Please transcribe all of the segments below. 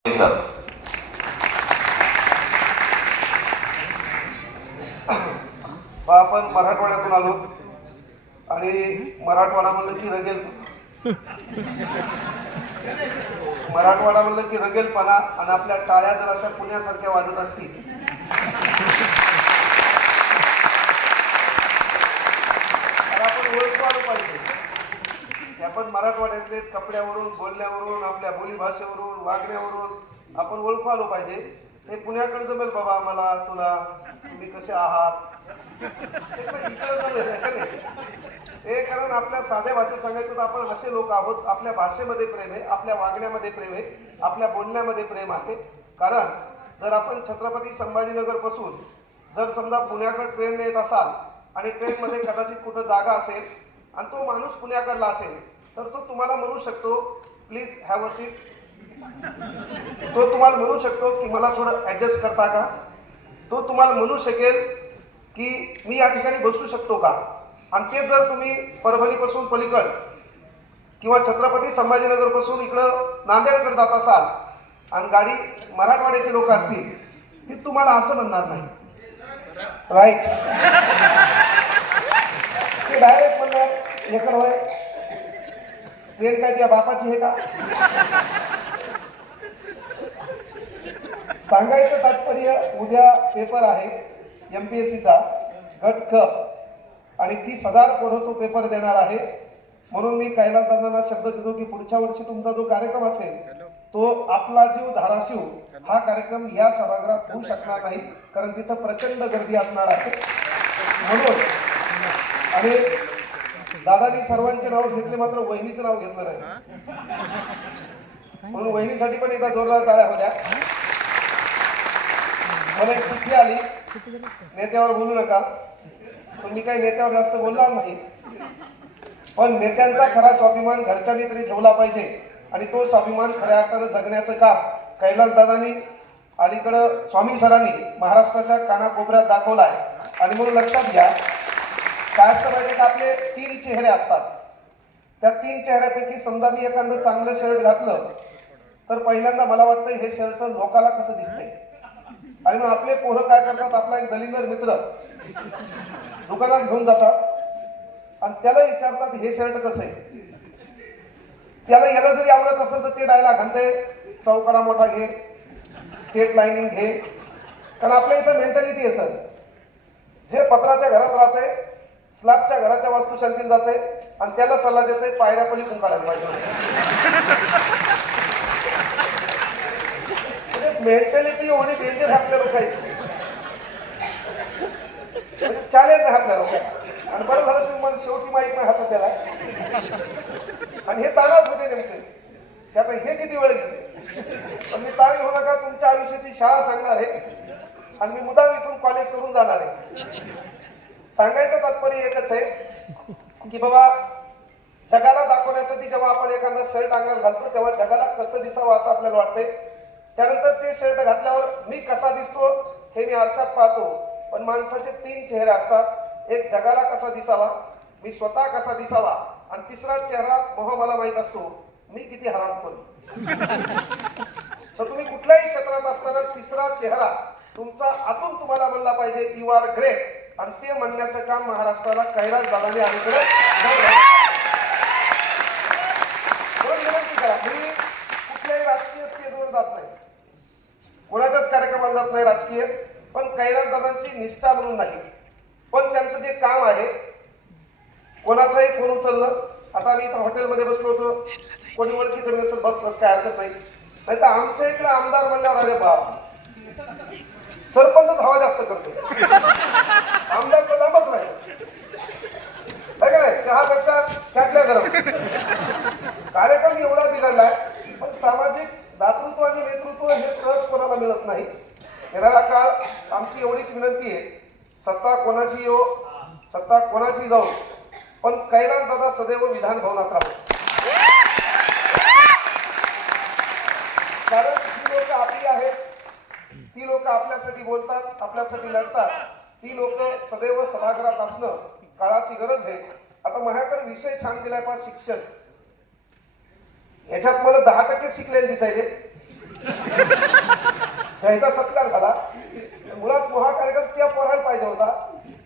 आपण मराठवाड्यातून आलो आणि मराठवाडा म्हणलं की मराठवाडा म्हणलं की रगेलपणा आणि आपल्या टाळ्या जर अशा पुण्यासारख्या वाजत असतील तर आपण ओळखू आलो पाहिजे. आपण मराठवाड्यातले कपड्यावरून, बोलण्यावरून, आपल्या बोलीभाषेवरून, वागण्यावरून आपण ओळखू आलो पाहिजे. हे पुण्याकडे जमेल बाबा, मला, तुला, तुम्ही कसे आहात, इकडे जमेल का नाही? हे कारण आपल्या साध्या भाषेत सांगायचं तर आपण असे लोक आहोत. आपल्या भाषेमध्ये प्रेम आहे, आपल्या वागण्यामध्ये प्रेम आहे, आपल्या बोलण्यामध्ये प्रेम आहे. कारण जर आपण छत्रपती संभाजीनगर पासून जर समजा पुण्याकडे ट्रेन येत असाल आणि ट्रेनमध्ये कदाचित कुठं जागा असेल आणि तो माणूस पुण्याकडला असेल तर तो तुम्हाला म्हणू शकतो प्लीज हॅव अ सीट. तो तुम्हाला म्हणू शकतो की मला थोडं ऍडजस्ट करता का. तो तुम्हाला म्हणू शकेल की मी या ठिकाणी बसू शकतो का. आणि ते जर तुम्ही परभणीपासून पलीकड किंवा छत्रपती संभाजीनगर पासून इकडं नांदेडकडे जात असाल आणि गाडी मराठवाड्याची लोक असतील ती तुम्हाला असं म्हणणार नाही, राईट. ते डायरेक्ट म्हणणार एकर होय, ट्रेन काय त्या बापाची आहे का. सांगायचं तात्पर्य उद्या पेपर आहे MPSCचा गट ख आणि 30,000 पोरं तो पेपर देणार आहे. म्हणून मी कैलास दादांना शब्द देतो की पुढच्या वर्षी तुमचा जो कार्यक्रम असेल तो आपला जीव धाराशिव हा कार्यक्रम या सभागृहात होऊ शकणार नाही, कारण तिथं प्रचंड गर्दी असणार आहे. म्हणून आणि दादानी सर्वांचे नाव घेतले मात्र वहिनीचं नाव घेतलं नाही, म्हणून वहिनीसाठी पण एकदा जोरदार टाळ्या होत्या. मला एक चिठ्ठी आली, नेत्यावर बोलू नका, पण मी काही नेत्यावर जास्त बोलणार नाही. पण नेत्यांचा खरा स्वाभिमान घरच्यांनी तरी ठेवला पाहिजे आणि तो स्वाभिमान खऱ्या अर्थानं जगण्याचं काम कैलास दादांनी अलीकडं स्वामी सरांनी महाराष्ट्राच्या कानाकोपऱ्यात दाखवलाय. आणि म्हणून लक्षात घ्या, काय असतं माहिती का, आपले 3 चेहरे असतात. त्या 3 चेहऱ्यापैकी समजा मी एखादं चांगलं शर्ट घातलं तर पहिल्यांदा मला वाटतं हे शर्ट लोकाला कसं दिसतंय. आणि मग आपले पोरं काय करतात, आपला एक दलिंदर मित्र दुकानात घेऊन जातात आणि त्याला विचारतात हे शर्ट कसं आहे. त्याला याला जरी आवडत असेल तर ते डायलॉग घालते, चौकडा मोठा घे, स्टेट लाईनिंग घे. कारण आपल्या इथं मेंटॅलिटी आहे सर, जे पत्राच्या घरात राहते, स्लॅबच्या घराच्या वास्तुशांतीला जाते आणि त्याला सल्ला देते पायऱ्या पलीकडून काढायला पाहिजे. मेंटॅलिटी एवढी डेंजर आपल्या लोकांची, म्हणजे चॅलेंज आहे आपल्या लोकांना. आणि बरं झालं तुम्ही मला शेवटी माहीत नाही हातात त्याला, आणि हे ताणाच होते नेमके की आता हे किती वेळ घेते. पण मी ताण घेऊ नका, तुमच्या आयुष्याची शाळा सांगणार आहे आणि मी मुद्दाम इथून कॉलेज करून जाणार आहे. सांगायचं तात्पर्य एकच आहे की बाबा जगाला दाखवण्यासाठी जेव्हा आपण एखादा शर्ट अंगात घालतो तेव्हा जगाला कसं दिसावं असं आपल्याला वाटतंय. त्यानंतर ते शर्ट घातल्यावर मी कसा दिसतो हे मी आरशात पाहतो. पण माणसाचे 3 चेहरे असतात, एक जगाला कसा दिसावा, मी स्वतः कसा दिसावा, आणि तिसरा चेहरा मला माहित असतो मी किती हरामखोर. तर तुम्ही कुठल्याही क्षेत्रात असताना तिसरा चेहरा तुमचा आतून तुम्हाला म्हणला पाहिजे यू आर ग्रेट. आणि ते म्हणण्याचं काम महाराष्ट्राला कैलास दादांनी अलीकडे विनंती करा. मी कुठल्याही राजकीय स्टेजवर जात नाही, कोणाच्याच कार्यक्रमाला जात नाही राजकीय, पण कैलास दादांची निष्ठा म्हणून नाही, पण त्यांचं जे काम आहे कोणाचाही फोन उचललं. आता आम्ही इथं हॉटेलमध्ये बसलो होतो, कोणी ओळखीचं नसेल बस काय हरकत नाही. नाही तर आमच्या इकडे आमदार म्हणल्यावर अरे बाप, सरपंचच हवा जास्त करतो, आमदार तर लांबच राहील का नाही. चहापेक्षा कॅटल्या गरम. कार्यक्रम एवढा बिघडलाय, पण सामाजिक दातृत्व आणि नेतृत्व हे सहज कोणाला मिळत नाही. येणारा काळ आमची एवढीच विनंती आहे, सत्ता कोणाची येऊ, सत्ता कोणाची जाऊ, पण कैलास दादा सदैव विधान भवनात राहू. कारण ही लोक आपली आहेत, ती लोक आपल्यासाठी बोलतात, आपल्यासाठी लढतात, ती लोक सदैव सभागृहात असणं काळाची गरज आहे. आता माझ्याकडे विषय छान दिलाय पहा, शिक्षण. ह्याच्यात मला 10% शिकलेले दिसायले, ज्याचा सत्कार झाला मुळात हा कार्यक्रम त्या पोरायला पाहिजे होता,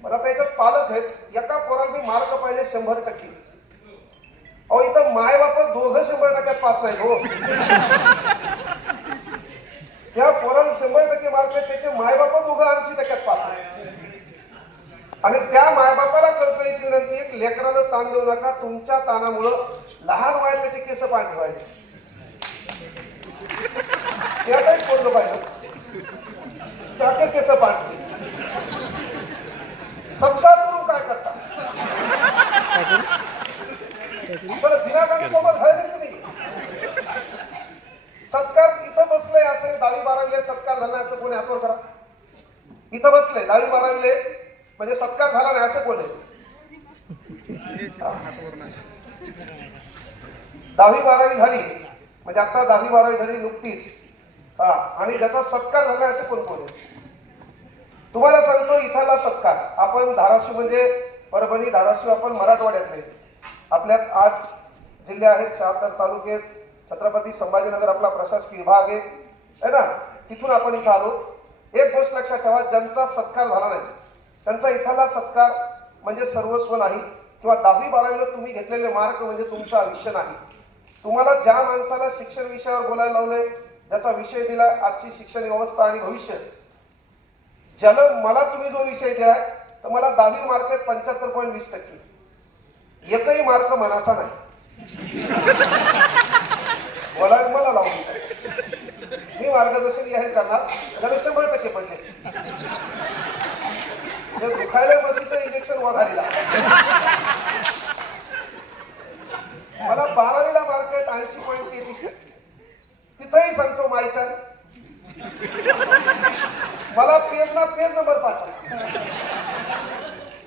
पण आता याच्यात पालक आहेत. एका पोराला मी मार्क पाहिजे 100%. अहो इथं माय बाप दोघं 100% पास नाहीत हो. त्या पोराला 100% मार्क आहेत, त्याचे मायबाप दोघं 80% पास आहेत. आणि त्या मायबापाला कळकळीची विनंती, एक लेकराला ताण देऊ नका. तुमच्या ताणामुळं लहान वयात त्याचे केस पांढरे व्हायचे. त्यातही बोललं पाहिजे, त्याचे केस पांढरे. सत्कार करून काय करता? बरं बिनाकामी कोमत झाले तुम्ही. सत्कार इथं बसलंय असेल 10वी 12वीला सत्कार झाला असं कोणी हातवर करा. इथं बसले 10वी 12वीले म्हणजे सत्कार झाला नाही असं कोणी. 10वी 12वी झाली म्हणजे आता 10वी 12वी झाली नुकतीच, आणि ज्याचा सत्कार झाला असं कोण कोण. तुम्हाला सांगतो इथला सत्कार. आपण धाराशिव म्हणजे परभणी धाराशिव आपण मराठवाड्यातले. आपल्यात 8 जिल्हे आहेत, 76 तालुके, छत्रपती संभाजीनगर आपला प्रशासकीय विभाग आहे ना. तिथून आपण इथं आलो. एक गोष्ट लक्षात ठेवा, ज्यांचा सत्कार झाला नाही त्यांचा इथला सत्कार म्हणजे सर्वस्व नाही, किंवा 10वी 12वीला तुम्ही घेतलेले मार्क म्हणजे तुमचं आयुष्य नाही. तुम्हाला ज्या माणसाला शिक्षण विषयावर बोलायला लावलंय, ज्याचा विषय दिला आजची शिक्षण व्यवस्था आणि भविष्य, ज्याला मला तुम्ही जो विषय दिलाय तर मला 10वी मार्क आहेत 75.20%. एकही मार्क मनाचा नाही. मला लावून मी मार्गदर्शन जाहीर करणार, त्याला 100% पडले. दुखायला बसीचं इंजेक्शन वघारीला. मला 12वीला मार्क आहेत 80.33. तिथंही सांगतो मायचा मला पेज नंबर पाठवा.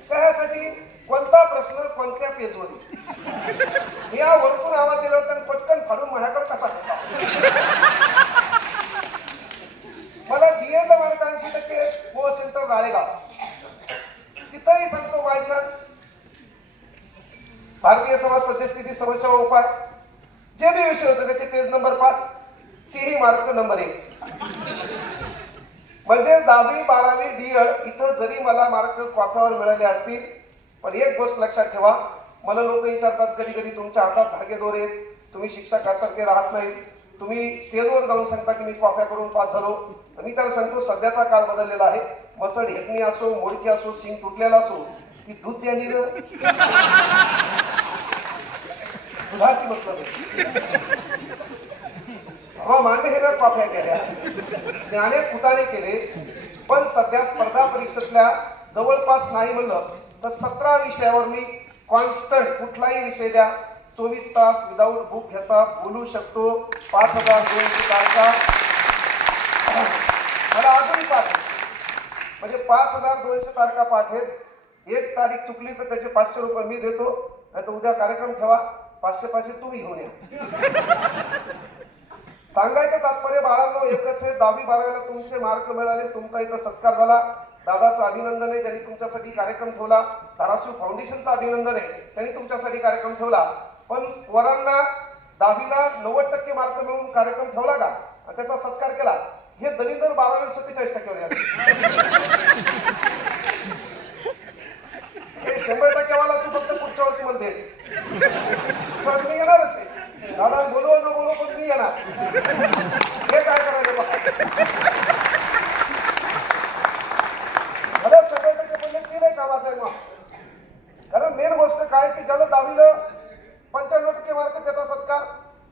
त्यासाठी कोणता प्रश्न कोणत्या पेजवर. या वरतून आवाज दिल्यावर त्याने पटकन फाडून माझ्याकडे कसा घेतला. मला बीएडला मार्क 80%, मोह सेंटर राळेगाव. तिथंही सांगतो व्हायचा भारतीय समाज सद्यस्थिती समस्या व उपाय, जे बी विषय होते त्याचे पेज नंबर पाठ, तेही मार्क नंबर 1. म्हणजे 10वी 12वी डीएड इथं जरी मला मार्क कॉफ्यावर मिळाले असतील, पण एक गोष्ट लक्षात ठेवा, मला लोक विचारतात कधी कधी तुमच्या हातात धागे दोरे, तुम्ही शिक्षकासारखे राहत नाहीत, तुम्ही स्टेजवर जाऊन सांगता की मी कॉफ्या करून पास झालो. मी त्याला सांगतो सध्याचा काळ बदललेला आहे. मसड हेकणी असो, मोडकी असो, सिंग तुटलेला असो, ती दूध द्यानी दुधाशी मतलब मान्य हे ना कॉफ्या केल्या, मी अनेक फुटाणे केले, पण सध्या स्पर्धा परीक्षेतल्या जवळपास नाही म्हणलं तर 17 विषयावर मी कॉन्स्टंट, कुठलाही विषय द्या 24 तास विदाऊट बुक घेता बोलू शकतो. 5200 तारखा मला अजूनही पाठ, म्हणजे 5200 तारखा पाठ आहेत. एक तारीख चुकली तर त्याचे 500 रुपये मी देतो, नाही तर उद्या कार्यक्रम ठेवा 500 तुम्ही घेऊन या. सांगायचं तात्पर्य बाळांनो एकच आहे, 10वी 12वीला तुमचे मार्क मिळाले, तुमचा इथं सत्कार झाला. दादाचं अभिनंदन आहे, त्यांनी तुमच्यासाठी कार्यक्रम ठेवला. धाराशिव फाउंडेशनचं अभिनंदन आहे, त्यांनी तुमच्यासाठी कार्यक्रम ठेवला. पण पोरांना 10वीला 90% मार्क मिळून कार्यक्रम ठेवला का आणि त्याचा सत्कार केला. हे दलिंदर 12वी 47% आले. हे 100% वाला तू फक्त पुढच्या वर्षी मला भेट. पुढच्या वर्षी मी येणारच आहे. दादा बोलव न बोलव पण मी येणार. हे काय करायचं बघा. मला 100% पडले ते नाही कामाचं आहे मग. कारण मेन गोष्ट काय की ज्याला 10वीला 95% मार्क त्याचा सत्कार,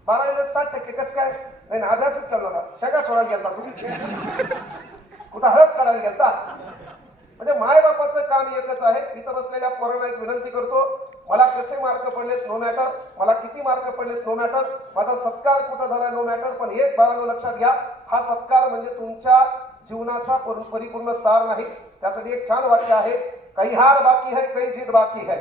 12वीला 60%. कसं काय नाही ना, अभ्यासच केला होता. सगळा सोडायला गेलता तू, कुठं हळद करायला गेलता. म्हणजे माय बापाचं काम एकच आहे. इथं बसलेल्या पोरांना एक विनंती करतो, मला कसे मार्क पडलेत नो मॅटर, मला किती मार्क पडलेत नो मॅटर, माझा सत्कार कुठं झाला नो मॅटर, पण एक बाळांनो लक्षात घ्या, हा सत्कार म्हणजे तुमच्या जीवनाचा परिपूर्ण सार नाही. त्यासाठी एक छान वाक्य आहे, काही हार बाकी है कई जीत बाकी है,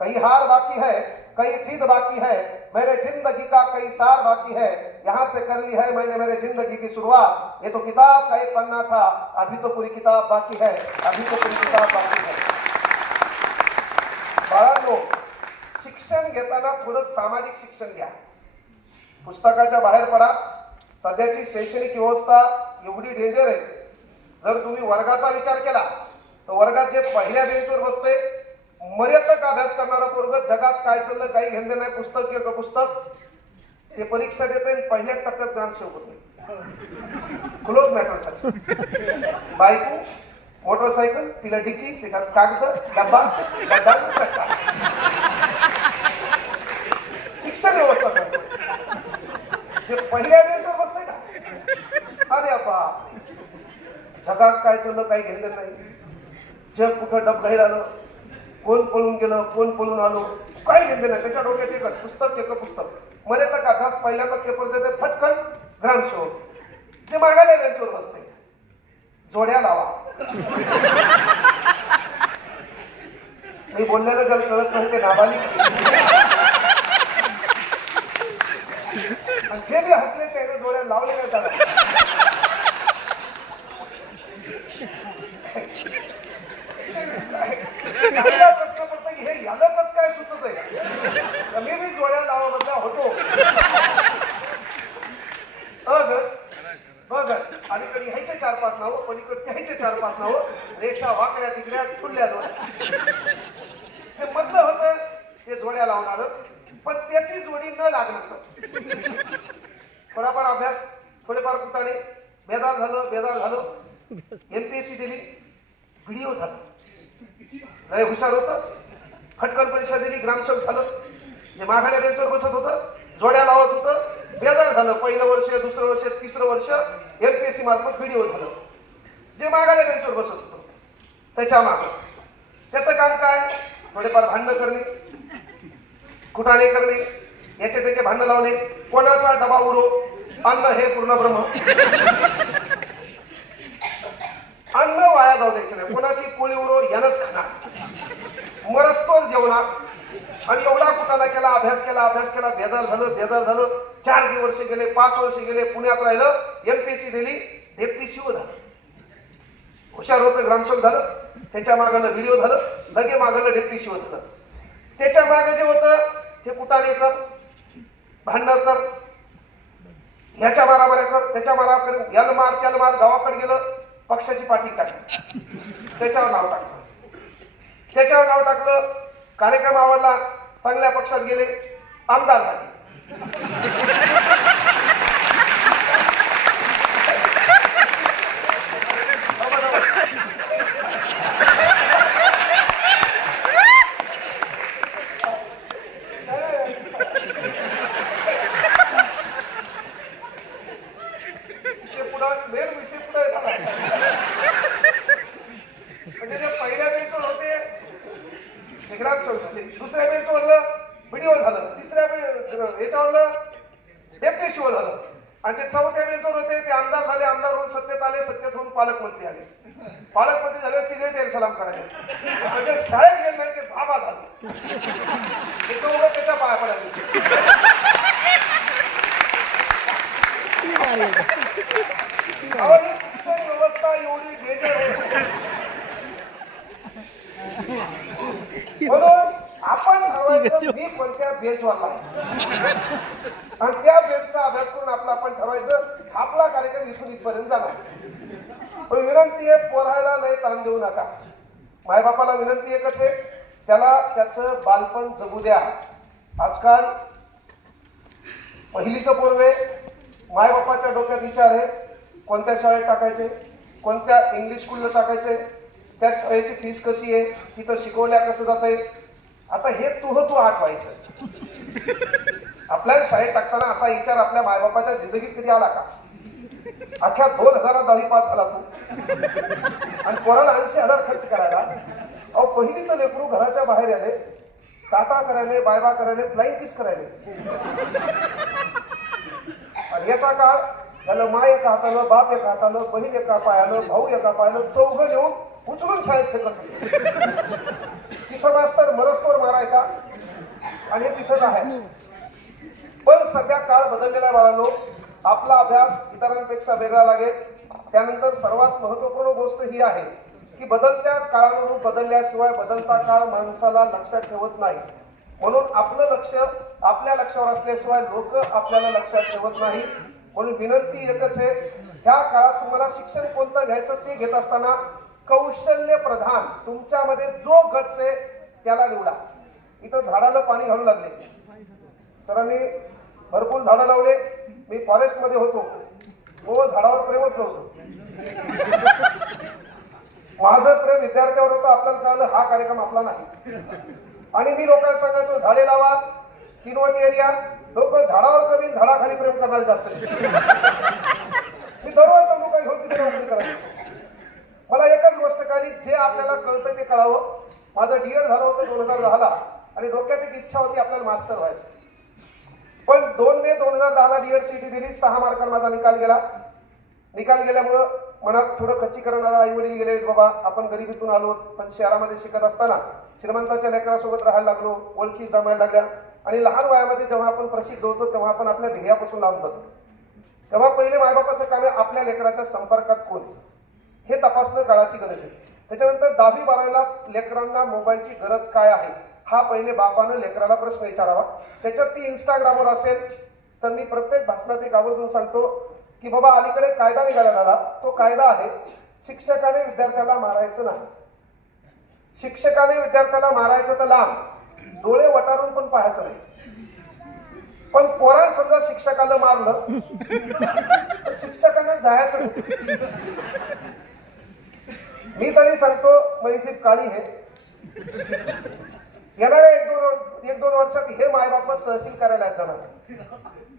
कहीं हार बाकी है कई जीत बाकी है, मेरे जिंदगी का कई सार बाकी है, यहाँ से कर ली है मैंने मेरे जिंदगी की शुरुआत, ये तो किताब का एक पन्ना था, अभी तो पूरी किताब बाकी है, अभी तो पूरी किताब बाकी है. बाळांनो शिक्षण घेताना थोडं सामाजिक शिक्षण घ्या. पुस्तकाच्या बाहेर पडा, सध्याची शैक्षणिक व्यवस्था एवढी डेंजर आहे. जर तुम्ही वर्गाचा विचार केला तर वर्गात जे पहिल्या बेंचवर बसते मर्यादक अभ्यास करणारा पोरग, जगात काय चाललं काही घेणं नाही, पुस्तक किंवा पुस्तक, ते परीक्षा देते आणि पहिल्या टप्प्यात ग्रामसेवक होते. क्लोज मॅटर त्याच. बायको, मोटरसायकल, तिला डिकी, त्याच्यात कागद, डब्बा, डब्बा, शिक्षण व्यवस्था सांगतो. जे पहिल्या बेंचवर बसते का, अरे बाप, जगात काय चाललं काही घेणं नाही, जग कुठं डबघाईला आलं, कोण पळून गेलं, कोण पळून आलो, काही घेणं नाही. त्याच्या डोक्यात एकच पुस्तक, एक पुस्तक. मर्यादक अभ्यास, पहिल्यांदा पेपर देते फटकन ग्रामसेवक. जे मागायला बेंचवर बसते, जोड्या लावा. मी बोललेलं ज्याला कळत नाही ते नाबालिक, आणि जे बी हसले त्याने जोड्या लावले नाही त्याला. प्रश्न पडतो की हे याला कसं काय सुचत आहे. मी बी जोड्या लावामधला होतो. बघ अलीकडे ह्याचे 4-5 नावं, पलीकडे ह्याचे 4-5 नावं, रेषा वाकड्या तिकड्या फुडल्या जे मधलं होतं ते जोड्या लावणार, पण त्याची जोडी न लागणार. थोडाफार अभ्यास, थोडेफार कुठाने, बेदार झालं, MPSC दिली, व्हिडिओ झालं, लय हुशार होतं, फटकन परीक्षा दिली, ग्रामसेवक झालं. जे मागायला बेंचवर बसत होतं, जोड्या लावत होतं, बेदार झालं. पहिलं वर्ष, दुसरं वर्ष, तिसरं वर्ष MPSC मार्फत व्हिडिओ झालं. जे मागायला बेंचवर बसत होतं त्याच्या मागं त्याचं काम काय, थोडेफार भांडणं करणे, कुठाने करणे, याचे त्याचे भांडणं लावणे, कोणाचा डबा उरो, अन्न हे पूर्ण ब्रह्म, अन्न वाया जाऊ द्यायचं नाही, कोणाची पोळी उरो यानंच खाणार, मरस्तोर जेवणार. आणि एवढा कुठाला केला, अभ्यास केला, बेदार झालं. 4 वर्ष गेले, 5 वर्ष गेले, पुण्यात राहिलं, MPSC दिली, डेप्टी CO झालं. हुशार होतं, ग्रामसेवक झालं. त्याच्या मागाला व्हिडिओ झालं, लगे मागाला डेप्टी CO झालं. त्याच्या मागे जे होतं ते कुठाने कर, भांडण कर, ह्याच्या मारामाऱ्या कर, त्याच्या मारा कर, याला मार त्याला मार. गावाकडे गेलं, पक्षाची पाठी टाकली, त्याच्यावर नाव टाकलं. कार्यक्रम आवडला, चांगल्या पक्षात गेले, आमदार झाले. विषय पुढे म्हणजे जे पहिल्या बेंचवर होते दुसऱ्या बेंचवरलं व्हिडिओ झालं, तिसऱ्या याच्यावरलं डेप्टी CO झालं, आणि जे चौथ्या बेंचवर होते ते आमदार झाले. आमदार होऊन सत्तेत आले, सत्तेत होऊन पालकमंत्री आले. पालकमंत्री झाले तिघे त्याला सलाम करायचे. म्हणजे शाळेत गेले नाही ते बाबा झाले, त्याच्यामुळे त्याच्या पाया पडायचे. शिक्षण व्यवस्था एवढी डेंजर आहे. म्हणून आपण ठरवायचं मी कोणत्या बेंचवर आहे, आणि त्या बेंचचा अभ्यास करून आपण ठरवायचं आपला कार्यक्रम इथून इथपर्यंत जाणार. पण विनंती आहे, पोरायला लय ताण देऊ नका. मायबापाला विनंती एकच आहे, त्याला त्याचं बालपण जगू द्या. आजकाल पहिलीचं पोरगे, मायबापाच्या डोक्यात विचार आहे कोणत्या शाळेत टाकायचे, कोणत्या इंग्लिश स्कूलला टाकायचे, त्या शाळेची फीस कशी आहे, तिथं शिकवल्या कसं जात आहे. आता हे तू आठवायचं. आपल्या शाळेत टाकताना असा विचार आपल्या मायबापाच्या जिंदगीत कधी आला का? अख्ख्या 2000 10वी पास झाला तू, आणि पोराला 80,000 खर्च करायला. अहो पहिलीचं लेकरू घराच्या बाहेर आले, टाटा करायले, बायबा करायले, फ्लाईंग किस करायले. आणि याचा काळ त्याला माय एका हातानं, बाप एका हातानं, बहीण एका पायानं, भाऊ एका पायानं, चौघं नेऊन उचलून शाळेत फेकत होते. तिथं मास्तर मरस्तोर मारायचा आणि तिथं राहायचं. पण सध्या काळ बदललेला बाळांनो, आपला अभ्यास इतरांपेक्षा वेगळा लागेल. त्यानंतर सर्वात महत्वपूर्ण गोष्ट ही आहे की बदलत्या काळानुरूप बदलल्याशिवाय बदलता काळ माणसाला लक्षात ठेवत नाही. म्हणून आपलं लक्ष आपल्या लक्षावर असल्याशिवाय लोक आपल्याला लक्षात ठेवत नाही. म्हणून विनंती एकच आहे, ह्या काळात तुम्हाला शिक्षण कोणतं घ्यायचं ते घेत असताना कौशल्य प्रधान तुमच्यामध्ये जो गट्स आहे त्याला निवडा. इथं झाडाला पाणी घालू लागले, सरांनी भरपूर झाडं लावले, मी फॉरेस्ट मध्ये होतो, तो झाडावर प्रेमच नव्हतं. माझं प्रेम विद्यार्थ्यावर होतं. आपल्याला कळलं हा कार्यक्रम आपला नाही. आणि मी लोकांना सांगायचो झाडे लावा, किनवट एरिया. लोक झाडावर कमी झाडाखाली प्रेम करणारे जास्त. मी दररोज लोक घेऊन तिथे नोकरी करायचो. मला एकच गोष्ट कळली, जे आपल्याला कळतं ते कळावं. माझं डीएड झालं होतं 2010ला आणि डोक्यात एक इच्छा होती आपल्याला मास्टर व्हायचं. पण 2 मे 2010ला डीएड सीटी दिली. 6 मार्कांना माझा निकाल गेला. निकाल गेल्यामुळं मनात थोडं खच्चीकरण आलं. आई वडील गेले, बाबा आपण गरिबीतून आलो, पण शहरामध्ये शिकत असताना श्रीमंताच्या लेकरासोबत राहायला लागलो, ओळखी जमायला लागल्या. आणि लहान वयामध्ये जेव्हा आपण प्रसिद्ध होतो तेव्हा आपण आपल्या ध्येयापासून लांब जातो. तेव्हा पहिले मायबापाचं काम आहे आपल्या लेकराच्या संपर्कात कोण हे तपासणं काळाची गरज आहे. त्याच्यानंतर 10वी 12वीला लेकरांना मोबाईलची गरज काय आहे हा पहिले बापानं लेकराला प्रश्न विचारावा. त्याच्यात ती इंस्टाग्रामवर असेल तर मी प्रत्येक भाषणात एक आवर्जून सांगतो की बाबा अलीकडे कायदा निघाला झाला. तो कायदा आहे, शिक्षकाने विद्यार्थ्याला मारायचं नाही. शिक्षकाने विद्यार्थ्याला मारायचं तर लांब, डोळे वटारून पण पाहायचं नाही. पण पोरांना समजा शिक्षकाला मारलं तर शिक्षकांना जायचं नाही. मी तरी सांगतो माझी काळी आहे. येणाऱ्या 1-2 वर्षात हे मायबाप तहसील कार्यालयात जाणार,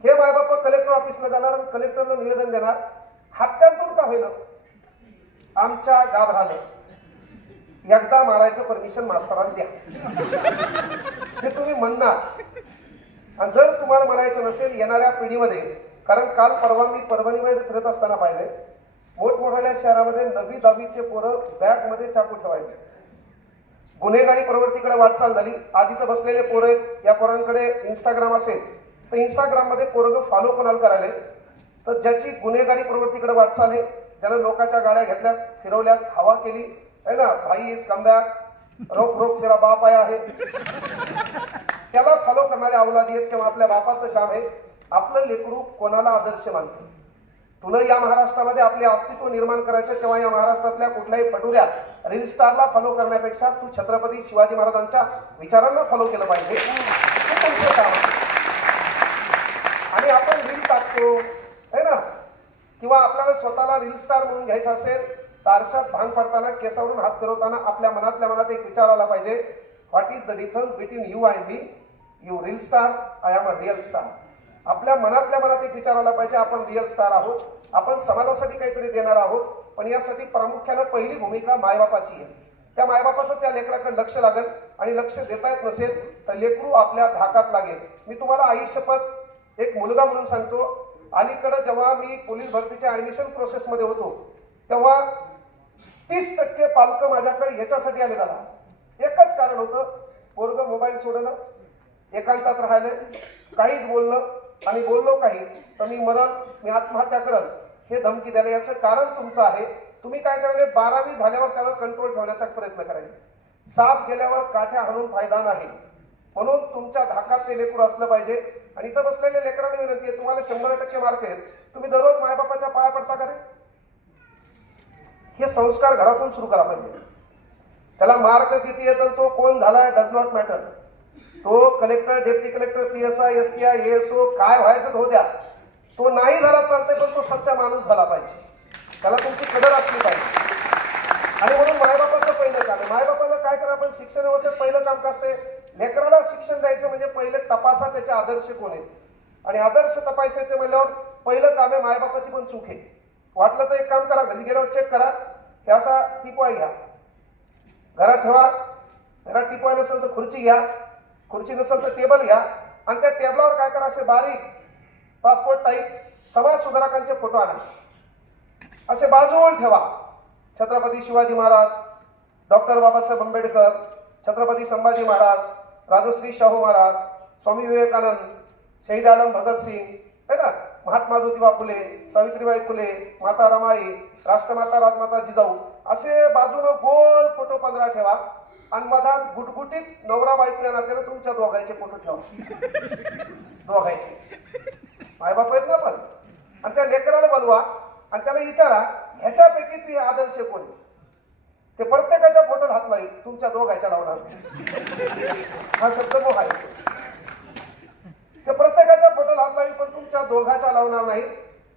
हे मायबाप कलेक्टर ऑफिसला जाणार आणि कलेक्टरला निवेदन देणार, हप्त्यातून का होईल आमच्या गाभराला एकदा मारायचं परमिशन मास्तरांना द्या. हे तुम्ही म्हणणार. आणि जर तुम्हाला म्हणायचं नसेल येणाऱ्या पिढीमध्ये, कारण काल परवा मी परभणीमध्ये फिरत असताना पाहिले मोठमोठ्या शहरामध्ये 9वी 10वीचे पोरं बॅगमध्ये चाकू ठेवायचे. गुन्हेगारी प्रवृत्तीकडे वाटचाल झाली. आज इथं बसलेले पोरं आहेत, या पोरांकडे इंस्टाग्राम असेल तर इंस्टाग्राममध्ये पोरं फॉलो कोणाला करायला, तर ज्याची गुन्हेगारी प्रवृत्तीकडे वाटचाल आहे, ज्यानं लोकांच्या गाड्या घेतल्यात, फिरवल्यात, हवा केली आहे ना, भाई इज कम बॅक, रोक रोक तेरा बाप आया आहे, त्याला फॉलो करणारे अवलादी आहेत. किंवा आपल्या बापाचं काम आहे आपलं लेकरू कोणाला आदर्श मानतं. तुला या महाराष्ट्रामध्ये आपले अस्तित्व निर्माण करायचं, तेव्हा या महाराष्ट्रातल्या कुठल्याही पटुऱ्या रील स्टारला फॉलो करण्यापेक्षा तू छत्रपती शिवाजी महाराजांच्या विचारांना फॉलो केलं पाहिजे. हे तुमचं काम आहे. आणि आपण रील टाकतो है ना, किंवा आपल्याला स्वतःला रील स्टार म्हणून घ्यायचं असेल तर आरशात भांग पडताना, केसावरून हात फिरवताना आपल्या मनातल्या मनात एक विचार आला पाहिजे, what is the difference between you and me? You reel star, I am a real star. आपल्या मनातल्या मनात एक विचार आला पाहिजे, आपण रिअल स्टार आहोत, आपण समाजासाठी काहीतरी देणार आहोत. पण यासाठी प्रामुख्यानं पहिली भूमिका मायबापाची आहे. त्या मायबापाचं त्या लेकराकडे लक्ष लागेल आणि लक्ष देता येत नसेल तर लेकरू आपल्या धाकात लागेल. मी तुम्हाला आई शपथ एक मुलगा म्हणून सांगतो, अलीकडे जेव्हा मी पोलीस भरतीच्या ऍडमिशन प्रोसेसमध्ये होतो तेव्हा 30% पालक माझ्याकडे याच्यासाठी आले झाला. एकच कारण होतं, पोरग मोबाईल सोडणं, एकांतात राहिलं, काहीच बोलणं, आणि बोललो काही तर मी मरण, मी आत्महत्या करल हे धमकी द्यायला. याचं कारण तुमचं आहे. तुम्ही काय करायले, 12वी झाल्यावर त्यावर कंट्रोल ठेवण्याचा प्रयत्न करायचे. साप गेल्यावर काठ्या हाणून फायदा नाही. म्हणून तुमच्या धाकात ते लेकरू असलं पाहिजे. आणि इथं बसलेल्या लेकरांना विनंती आहे, तुम्हाला 100% मार्क आहेत, तुम्ही दररोज मायबापाच्या पाया पडता का रे? हे संस्कार घरातून सुरू करा पाहिजे. त्याला मार्क किती येतात, तो कोण झालाय डज नॉट मॅटर. तो collector, deputy collector, PSI, STI, ASO काय व्हायचं हो द्या. तो नाही झाला चालतंय, पण तो सच्चा माणूस झाला पाहिजे. त्याला तुमची कदर असली पाहिजे. आणि म्हणून मायबापाचं पहिलं काम आहे. मायबापाला काय करा, आपण शिक्षण व्यवस्थेत पहिलं काम काय असते, लेकराला शिक्षण द्यायचं म्हणजे पहिले तपासा त्याचे आदर्श कोण आहेत. आणि आदर्श तपासायचे म्हणल्यावर पहिलं काम आहे, मायबापाची पण चूक आहे. वाटलं तर एक काम करा, घरी गेल्यावर चेक करा, हे असा टिपवाय घ्या, घरात ठेवा. घरात टिपवाय नसेल तर खुर्ची घ्या, खुर्ची नसेल तर टेबल घ्या, आणि त्या टेबलावर काय करा, असे बारीक पासपोर्ट टाईप समाज सुधारकांचे फोटो आणा, असे बाजूवर ठेवा. छत्रपती शिवाजी महाराज, डॉक्टर बाबासाहेब आंबेडकर, छत्रपती संभाजी महाराज, राजश्री शाहू महाराज, स्वामी विवेकानंद, शहीद आलम भगतसिंग है ना, महात्मा ज्योतिबा फुले, सावित्रीबाई फुले, माता रमाई, राष्ट्रमाता राजमाता जिजाऊ, असे बाजूनं गोल फोटो 15 ठेवा. आणि मधात गुटगुटीत नवरा बायको या नात्यानं तुमच्या दोघांचे फोटो ठेवा. दोघांचे मायबाप आहेत ना, पण आणि त्या लेकराला बोलवा आणि त्याला विचारा ह्याच्यापैकी तू आदर्श कोण आहे? ते प्रत्येकाच्या फोटोला हात लाईल, तुमच्या दोघांच्या लावणार नाही. हा शब्द मोह आहे. ते प्रत्येकाच्या फोटोला हात लाईल पण तुमच्या दोघांच्या लावणार नाही.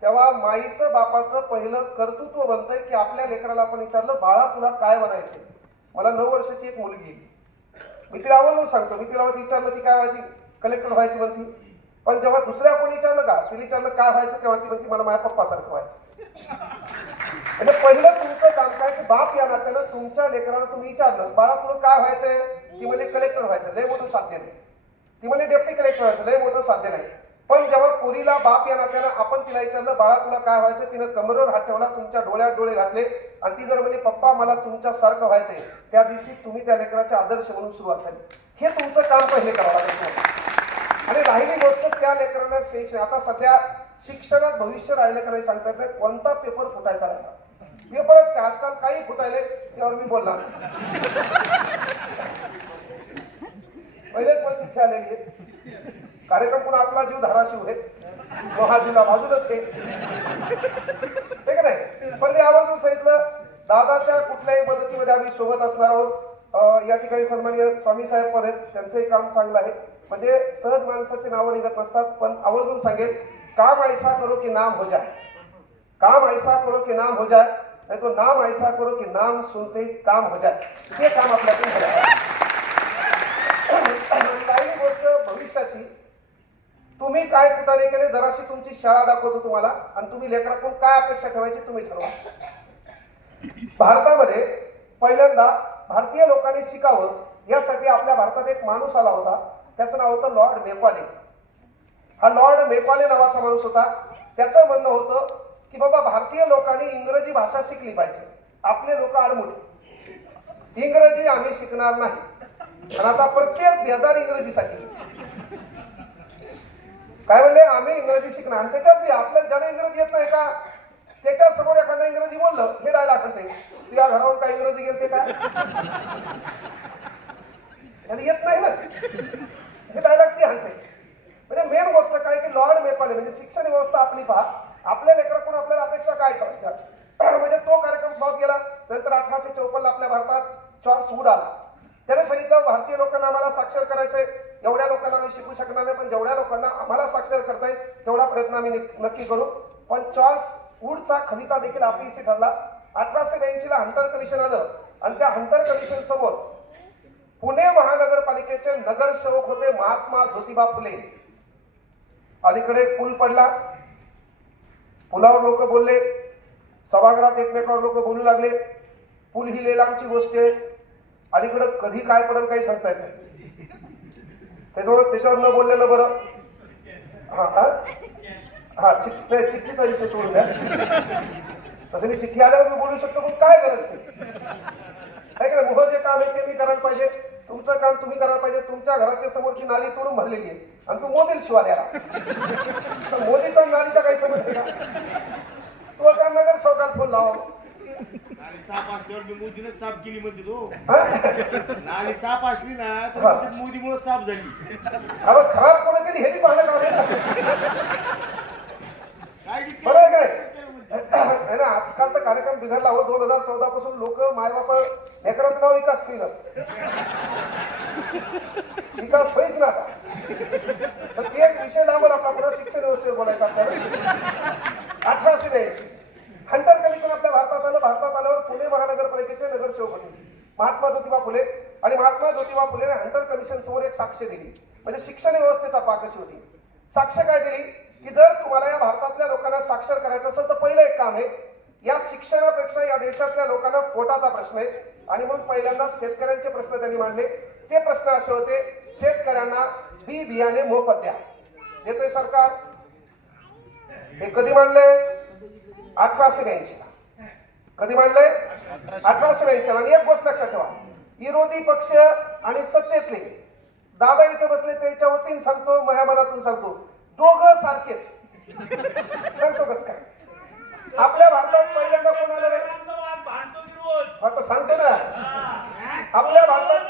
तेव्हा माईचं बापाचं पहिलं कर्तृत्व बनतंय की आपल्या लेकराला आपण विचारलं बाळा तुला काय बनायचं? मला 9 वर्षाची एक मुलगी, मी तिला आवडून सांगतो, मी तिला विचारलं ती काय व्हायची? कलेक्टर व्हायची म्हणती. पण जेव्हा दुसऱ्या कोणी विचारलं का तिला विचारलं काय व्हायचं तेव्हा ती म्हणती मला माझ्या पप्पासारखं व्हायचं. म्हणजे पहिलं तुमचं काम काय की बाप या नात्यानं तुमच्या लेकराला तुम्ही विचारलं बाळा तुला काय व्हायचंय? ती म्हणजे कलेक्टर व्हायचं, लय मोठं साध्य नाही. ती म्हणजे डेप्टी कलेक्टर व्हायचं, लय मोठं साध्य नाही. पण जेव्हा पोरीला बाप या नात्यानं आपण तिला विचारलं बाळा तुला काय व्हायचं? तिनं कमरेवर हात ठेवला, तुमच्या डोळ्यात डोळे घातले आणि ती जर म्हणजे पप्पा मला तुमच्या सारखं व्हायचंय, त्या दिवशी तुम्ही त्या लेकराचे आदर्श म्हणून सुरुवात झाली. हे तुमचं काम पहिले करावं लागेल. आणि राहिली गोष्ट त्या लेकरांना शेष. आता सध्या शिक्षणात भविष्य राहिलं का नाही सांगता येत नाही. कोणता पेपर फुटायचा राहिला? पेपरच काय आजकाल काही फुटायले त्यावर मी बोलणार. पहिलेच पण चिठ्ठी आलेली आहे. कार्यक्रम पुन्हा आपला जीव धाराशिव आहे, महाजीला बाजूलाच आहे ठीक आहे नाही. पण मी आवर्जून सांगितलं दादाच्या कुठल्याही मदतीमध्ये आम्ही सोबत असणार आहोत. या ठिकाणी सन्माननीय स्वामी साहेब पण आहेत, त्यांचंही काम चांगलं आहे. म्हणजे सहज माणसाची नावं निघत नसतात. पण आवर्जून सांगेल काम ऐसा करो की नाम हो जाए, काम ऐसा करो की नाम हो जाए, नाही तो नाम ऐसा करो की नाम सुनते काम हो जाए. हे काम आपल्याकडून झालं. पहिली गोष्ट भविष्याची, तुम्ही काय कुठाने केले जराशी तुमची शाळा दाखवतो तुम्हाला आणि तुम्ही लेकराकडून काय अपेक्षा ठेवायची तुम्ही ठरवा. भारतामध्ये पहिल्यांदा भारतीय लोकांनी शिकावं यासाठी आपल्या भारतात एक माणूस आला होता, त्याचं नाव होतं लॉर्ड मेकॉले. हा लॉर्ड मेकॉले नावाचा माणूस होता. त्याचं म्हणणं होतं की बाबा भारतीय लोकांनी इंग्रजी भाषा शिकली पाहिजे. आपले लोक आडमुठे, इंग्रजी आम्ही शिकणार नाही. आणि आता प्रत्येक बेजार इंग्रजीसाठी काय म्हणले आम्ही इंग्रजी शिकणार. आणि त्याच्यात आपल्याला ज्याला इंग्रजी येत नाही का त्याच्या समोर एखादा इंग्रजी बोललं हे डायलॉग म्हणते तुझ्या घरावर काय इंग्रजी गेलते का? त्याला येत नाही ना, हे डायलॉग ती आणते. म्हणजे मेन गोष्ट काय की लॉर्ड मेकॉले म्हणजे शिक्षण व्यवस्था आपली पहा, आपल्या लेकराकडून आपल्याला अपेक्षा काय करायच्या. म्हणजे तो कार्यक्रम फ्लॉप गेला. नंतर 1854 आपल्या भारतात चार्ल्स वूड आला. त्याने सांगितलं भारतीय लोकांना आम्हाला साक्षर करायचंय, एवढ्या लोकांना आम्ही शिकू शकणार नाही पण जेवढ्या लोकांना आम्हाला साक्षर करता येईल तेवढा प्रयत्न आम्ही नक्की करू. पण चार्ल्स वूडचा खलिता देखील अपयशी ठरला. 1882 ला हंटर कमिशन आलं आणि त्या हंटर कमिशन समोर पुणे महानगरपालिकेचे नगरसेवक होते महात्मा ज्योतिबा फुले. अलीकडे पूल पडला, पुलावर लोक बोलले, सभागृहात एकमेकावर लोक बोलू लागले. पूल ही लेलामची गोष्ट आहे, अलीकडे कधी काय पडेल काही सांगता येत नाही. त्याच्यावर न बोललेलं बरं. हा हा हा चिठ्ठीचा विषय सोडून द्या. तसं मी चिठ्ठी आल्यावर मी बोलू शकतो पण काय गरज नाही काय का. मुह जे काम आहे ते मी करायला पाहिजे, तुमचं काम तुम्ही करायला पाहिजे. तुमच्या घराच्या समोरची नाली तोडून भरलेली आहे आणि तू मोदीला शिवा द्याला, तर मोदीचा नालीचा काही समज नाही का? तो का नगर सरकार फोन लावा. साप असल्यावर मोदीनं साफ केली म्हणते तो. नाली साप असली ना तर मोदीमुळे साफ झाली. अरे खराब कोण केली हे बी पाहणं काम काय बरोबर काय ना. आजकाल तर कार्यक्रम बिघडला हो. 2014 पासून लोक मायबापा लेकराचं नाव विकास केलं, विकास होईच ना आता. तर ते एक विषय लावून आपला पुन्हा शिक्षण व्यवस्थेवर बोलायचं आपल्याला. 1882 हंटर कमिशन आपल्या भारतात आलं. भारतात आल्यावर पुणे महानगरपालिकेचे नगरसेवक होते महात्मा ज्योतिबा फुले. आणि महात्मा ज्योतिबा फुलेने हंटर कमिशन समोर एक साक्ष दिली. म्हणजे शिक्षण व्यवस्थेचा पाकशी होती. साक्ष काय दिली की जर तुम्हाला या भारतातल्या लोकांना साक्षर करायचं असेल तर पहिलं एक काम आहे, या शिक्षणापेक्षा या देशातल्या लोकांना पोटाचा प्रश्न आहे. आणि मग पहिल्यांदा शेतकऱ्यांचे प्रश्न त्यांनी मांडले. ते प्रश्न असे होते, शेतकऱ्यांना बी बियाणे मोफत द्या. देते सरकार. हे कधी मांडले? 1882 ला. कधी मांडले? 1882 ला. आणि एक गोष्ट लक्षात ठेवा, विरोधी पक्ष आणि सत्तेतले दादा इथे बसले त्याच्या वतीने सांगतो, माझ्या मनातून सांगतो, दोघं सारखेच. सांगतो कस काय. आपल्या भारतात पहिल्यांदा कोणाला रे आता सांगतो ना, आपल्या भारतात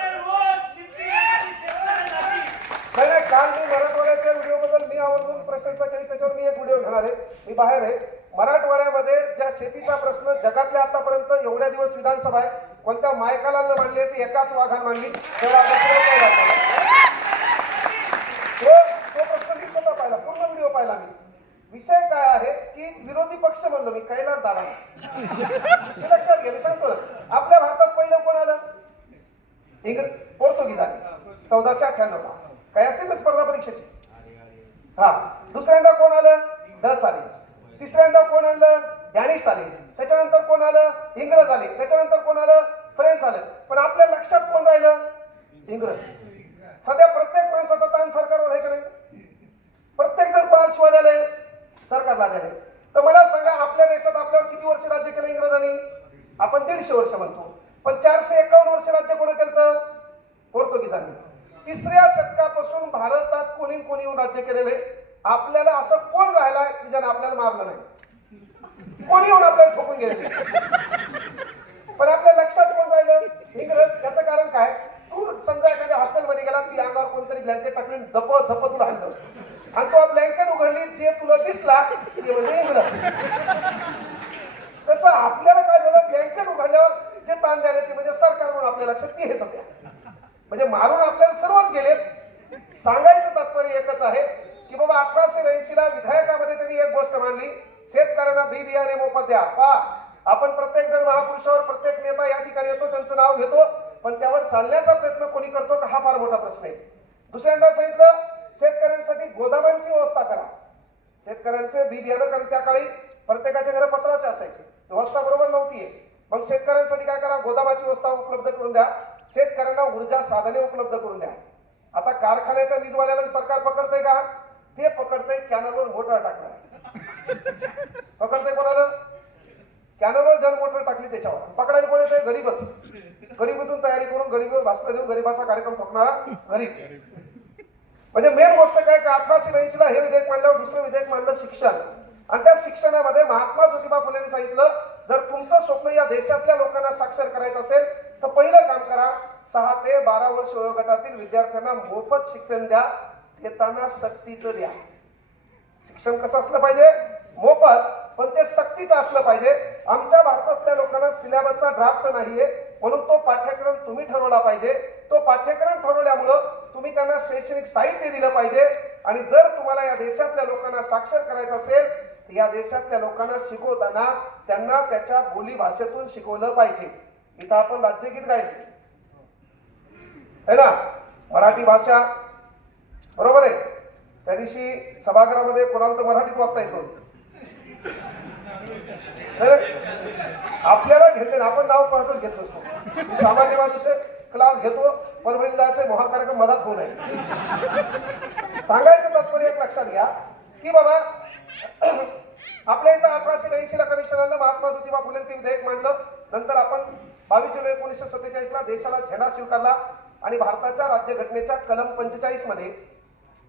नाही. काल मी मराठवाड्याच्या व्हिडिओ बद्दल मी आवर्जून प्रशंसा केली. त्याच्यावर मी एक व्हिडिओ घेणार आहे, मी बाहेर आहे. मराठवाड्यामध्ये ज्या शेतीचा प्रश्न जगातल्या आतापर्यंत एवढ्या दिवस विधानसभा आहे कोणत्या मायकाला न मांडली ती एकाच वाघान मांडली, तेवढा तो प्रश्न मी स्वतः पाहिला, पूर्ण व्हिडिओ पाहिला मी. विषय काय आहे की विरोधी पक्ष म्हणलो मी, कैलास दादा हे लक्षात घ्या. मी सांगतो ना, आपल्या भारतात पहिलं कोण आलं? पोर्तुगीज आले 1498 ला. काय असतील ना स्पर्धा परीक्षेची. हा, दुसऱ्यांदा कोण आलं? डच आले. तिसऱ्यांदा कोण आलं? डॅनिश आले. त्याच्यानंतर कोण आलं? इंग्रज आले. त्याच्यानंतर कोण आलं? फ्रेंच आलं. पण आपल्या लक्षात कोण राहिलं? इंग्रज. सध्या प्रत्येक माणसाचा ताण सरकारवर आहे का नाही? प्रत्येक जण कोणाला शिवाय द्यायला? सरकारला द्यायला. तर मला सांगा, आपल्या देशात आपल्यावर किती वर्ष राज्य केलं इंग्रजांनी? आपण 150 वर्ष म्हणतो, पण 451 वर्ष राज्य कोणी केलं? पोर्तुगीजांनी. तिसऱ्या शतकापासून भारतात कोणी कोणी येऊन राज्य केलेले? आपल्याला असं कोण राहिलाय की ज्याने आपल्याला मारलं नाही? कोणी येऊन आपल्याला ठोकून गेले, पण आपल्या लक्षात कोण राहिलं? इंग्रज. याचं कारण काय? तू समजा एखाद्या हॉस्टेलमध्ये गेला, ती अंगावर कोणतरी ब्लँकेट टाकून झप तुला हल्लं आणि तो ब्लँकेट उघडली, जे तुला दिसला ते म्हणजे इंग्रज. तसं आपल्याला काय झालं? ब्लँकेट उघडल्यावर जे ताण द्यायला ते म्हणजे सरकार म्हणून आपल्या लक्षात ती हे सध्या म्हणजे मारून आपल्याला सर्वच गेलेत. सांगायचं तात्पर्य एकच आहे की बाबा 1880 ला विधायकामध्ये त्यांनी एक गोष्ट मांडली, शेतकऱ्यांना बी बियाणे मोफत द्या. आपण प्रत्येक जण महापुरुषावर, प्रत्येक नेता या ठिकाणी येतो, त्यांचं नाव घेतो, पण त्यावर चालण्याचा प्रयत्न कोणी करतो का? हा फार मोठा प्रश्न आहे. दुसऱ्यांदा सांगितलं, शेतकऱ्यांसाठी गोदामांची व्यवस्था करा. शेतकऱ्यांचे बी बियाणं, कारण त्या काळी प्रत्येकाच्या घरी पत्राचे असायचे, व्यवस्था बरोबर नव्हती. मग शेतकऱ्यांसाठी काय करा? गोदामाची व्यवस्था उपलब्ध करून द्या. शेतकऱ्यांना ऊर्जा साधने उपलब्ध करून द्या. आता कारखान्याच्या वीजवाल्याला सरकार पकडतंय का? ते पकडतंय कॅनलवर मोटर टाकणार. पकडतंय कोणाला? कॅनलवर जण मोटर टाकली त्याच्यावर. पकडायला कोण येतंय? गरीबच. गरीबीतून तयारी करून गरीबीवर भाषण देऊन गरीबाचा कार्यक्रम ठोकणारा गरीब. म्हणजे मेन गोष्ट काय का 1880 ला हे विधेयक मांडल्यावर दुसरं विधेयक मांडलं शिक्षण. आणि त्या शिक्षणामध्ये महात्मा ज्योतिबा फुलेंनी सांगितलं, जर तुमचं स्वप्न या देशातल्या लोकांना साक्षर करायचं असेल तर पहिलं काम करा, 6 ते 12 वर्ष वयोगटातील विद्यार्थ्यांना मोफत शिक्षण द्या, देताना सक्तीचं द्या. शिक्षण कसं असलं पाहिजे? मोफत, पण ते सक्तीचं असलं पाहिजे. आमच्या भारतातल्या लोकांना सिलेबसचा ड्राफ्ट नाहीये, म्हणून तो पाठ्यक्रम तुम्ही ठरवला पाहिजे. तो पाठ्यक्रम ठरवल्यामुळं तुम्ही त्यांना शैक्षणिक साहित्य दिलं पाहिजे. आणि जर तुम्हाला या देशातल्या लोकांना साक्षर करायचं असेल तर या देशातल्या लोकांना शिकवताना त्यांना त्याच्या बोली भाषेतून शिकवलं पाहिजे. इथं आपण राज्यगीत गायलं है ना, मराठी भाषा, बरोबर आहे. त्या दिवशी सभागृहामध्ये कोणाला तर मराठीत वाचता येतो, आपल्याला घेतले ना, आपण नाव कोणाचं घेत नसतो. सामान्य माणूस क्लास घेतो, परभणी जायचं मोहा कार्यक्रम मधात होऊ नये. सांगायचं तात्पर्य एक लक्षात घ्या की बाबा आपल्या इथं 1880 ला कमिशन आणलं, महात्मा ज्योतिबा फुलेंनी विधेयक मांडलं. नंतर आपण 22 जुलै 1947 ला देशाला झेंडा स्वीकारला आणि भारताच्या राज्यघटनेच्या कलम 45 मध्ये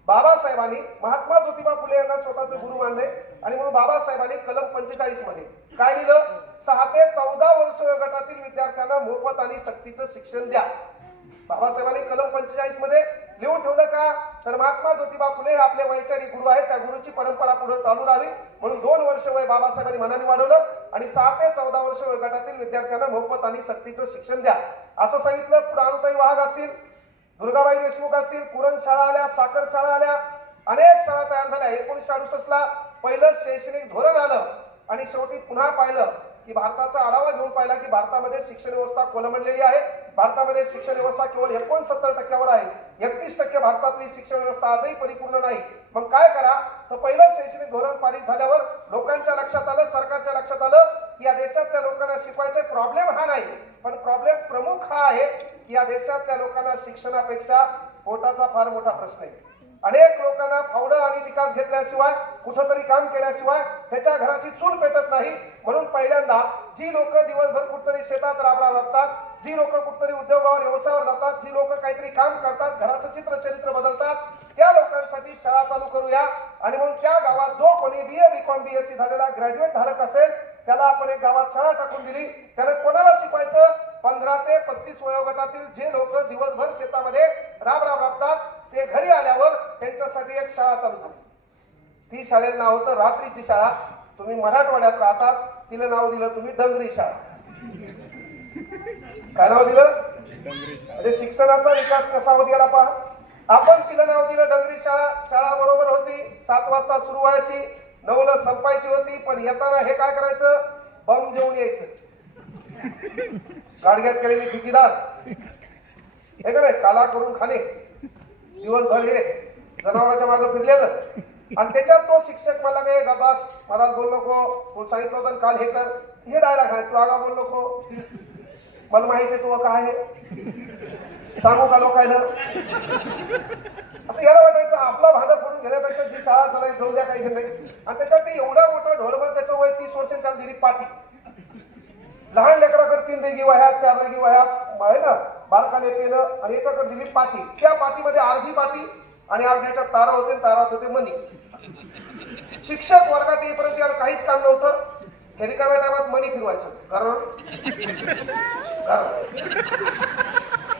बाबासाहेबांनी महात्मा ज्योतिबा फुले यांना स्वतःचे गुरु मानले आणि म्हणून बाबासाहेबांनी कलम 45 मध्ये काय लिहिलं? 6 ते 14 वर्ष वयोगटातील विद्यार्थ्यांना मोफत आणि सक्तीचं शिक्षण द्या. बाबासाहेबांनी कलम 45 मध्ये लिहून ठेवलं का? तर महात्मा ज्योतिबा फुले हे आपले वैचारिक गुरु आहेत, त्या गुरुची परंपरा पुढे चालू राहावी म्हणून 2 वर्ष वय बाबासाहेबांनी मनाने वाढवलं आणि 6 ते 14 वर्ष वयोगटातील विद्यार्थ्यांना मोफत आणि सक्तीचं शिक्षण द्या असं सांगितलं. पुढे वाघ असतील, दुर्गाबाई देशमुख असतील, पुरण शाळा आल्या, साखर शाळा आल्या, अनेक शाळा तयार झाल्या. 1968 ला पहिलं शैक्षणिक धोरण आलं आणि शेवटी पुन्हा पाहिलं की भारताचा आढावा घेऊन पाहिला की भारतामध्ये शिक्षण व्यवस्था कोलमडलेली आहे. भारतामध्ये शिक्षण व्यवस्था केवळ 69% आहे. 31% भारतातली शिक्षण व्यवस्था आजही परिपूर्ण नाही. मग काय करा? तर पहिलं शैक्षणिक धोरण पारित झाल्यावर लोकांच्या लक्षात आलं, सरकारच्या लक्षात आलं की या देशातल्या लोकांना शिकवायचे प्रॉब्लेम हा नाही, पण प्रॉब्लेम प्रमुख हा आहे की या देशातल्या लोकांना शिक्षणापेक्षा पोटाचा फार मोठा प्रश्न आहे. अनेक लोकांना फावडं आणि विकास घेतल्याशिवाय, कुठंतरी काम केल्याशिवाय त्याच्या घराची चूल पेटत नाही. म्हणून पहिल्यांदा जी लोक दिवसभर कुठतरी शेतात राबतात, जी लोक कुठतरी उद्योगावर व्यवसायावर जातात, जी लोक काहीतरी काम करतात, घराचं चित्र चरित्र बदलतात, त्या लोकांसाठी शाळा चालू करूया. आणि म्हणून त्या गावात जो कोणी BA BCom BSc झालेला ग्रॅज्युएट धारक असेल त्याला आपण एक गावात शाळा टाकून दिली. त्याने कोणाला शिकवायचं? 15 ते 35 वयोगटातील जे लोक दिवसभर शेतामध्ये राबतात ते घरी आल्यावर त्यांच्यासाठी एक शाळा चालू झाली. ती शाळेला नाव होतं रात्रीची शाळा. तुम्ही मराठवाड्यात राहतात, तिला नाव दिलं तुम्ही डंगरी शाळा. काय नाव दिलं? म्हणजे शिक्षणाचा विकास कसा होत गेला पहा. आपण तिला नाव दिलं डंगरी शाळा. शाळा बरोबर होती, 7 वाजता सुरू व्हायची, 9ला संपायची होती. पण येताना हे काय करायचं? बम जेवून यायचं. गाडग्यात केलेली ठिकीदार हे का नाही, काला करून खाणे, दिवसभर हे जनावरांच्या मागे फिरलेलं. आणि त्याच्यात तो शिक्षक मला काय गबास मला बोल नको, तू सांगितलं होतं काल हे कर, हे डायलॉग आहे, तू आगा बोल नको, मला माहिती आहे तू काय आहे सांगू का लोकायला. आता याला वाटायचं आपला भांडं फोडून घेण्यापेक्षा जी शाळा चालायची जाऊ द्या, काही नाही. आणि त्याच्यात ते एवढा मोठा ढोलभर, त्याचं वय 30 वर्ष, त्याला दिली पाटी. लहान लेकराकडे 3 रेगी वह्या, 4 रेगी वह्या आहे ना, बालकाले पेनं, आणि याच्याकडे दिली पाटी. त्या पाटीमध्ये अर्धी पाटी आणि अर्ध्याच्या तारा होते, तारात होते मनी. शिक्षक वर्गात येईपर्यंत याला काहीच काम नव्हतं. हे रिकाम्या टायमात मनी फिरवायचं. कारण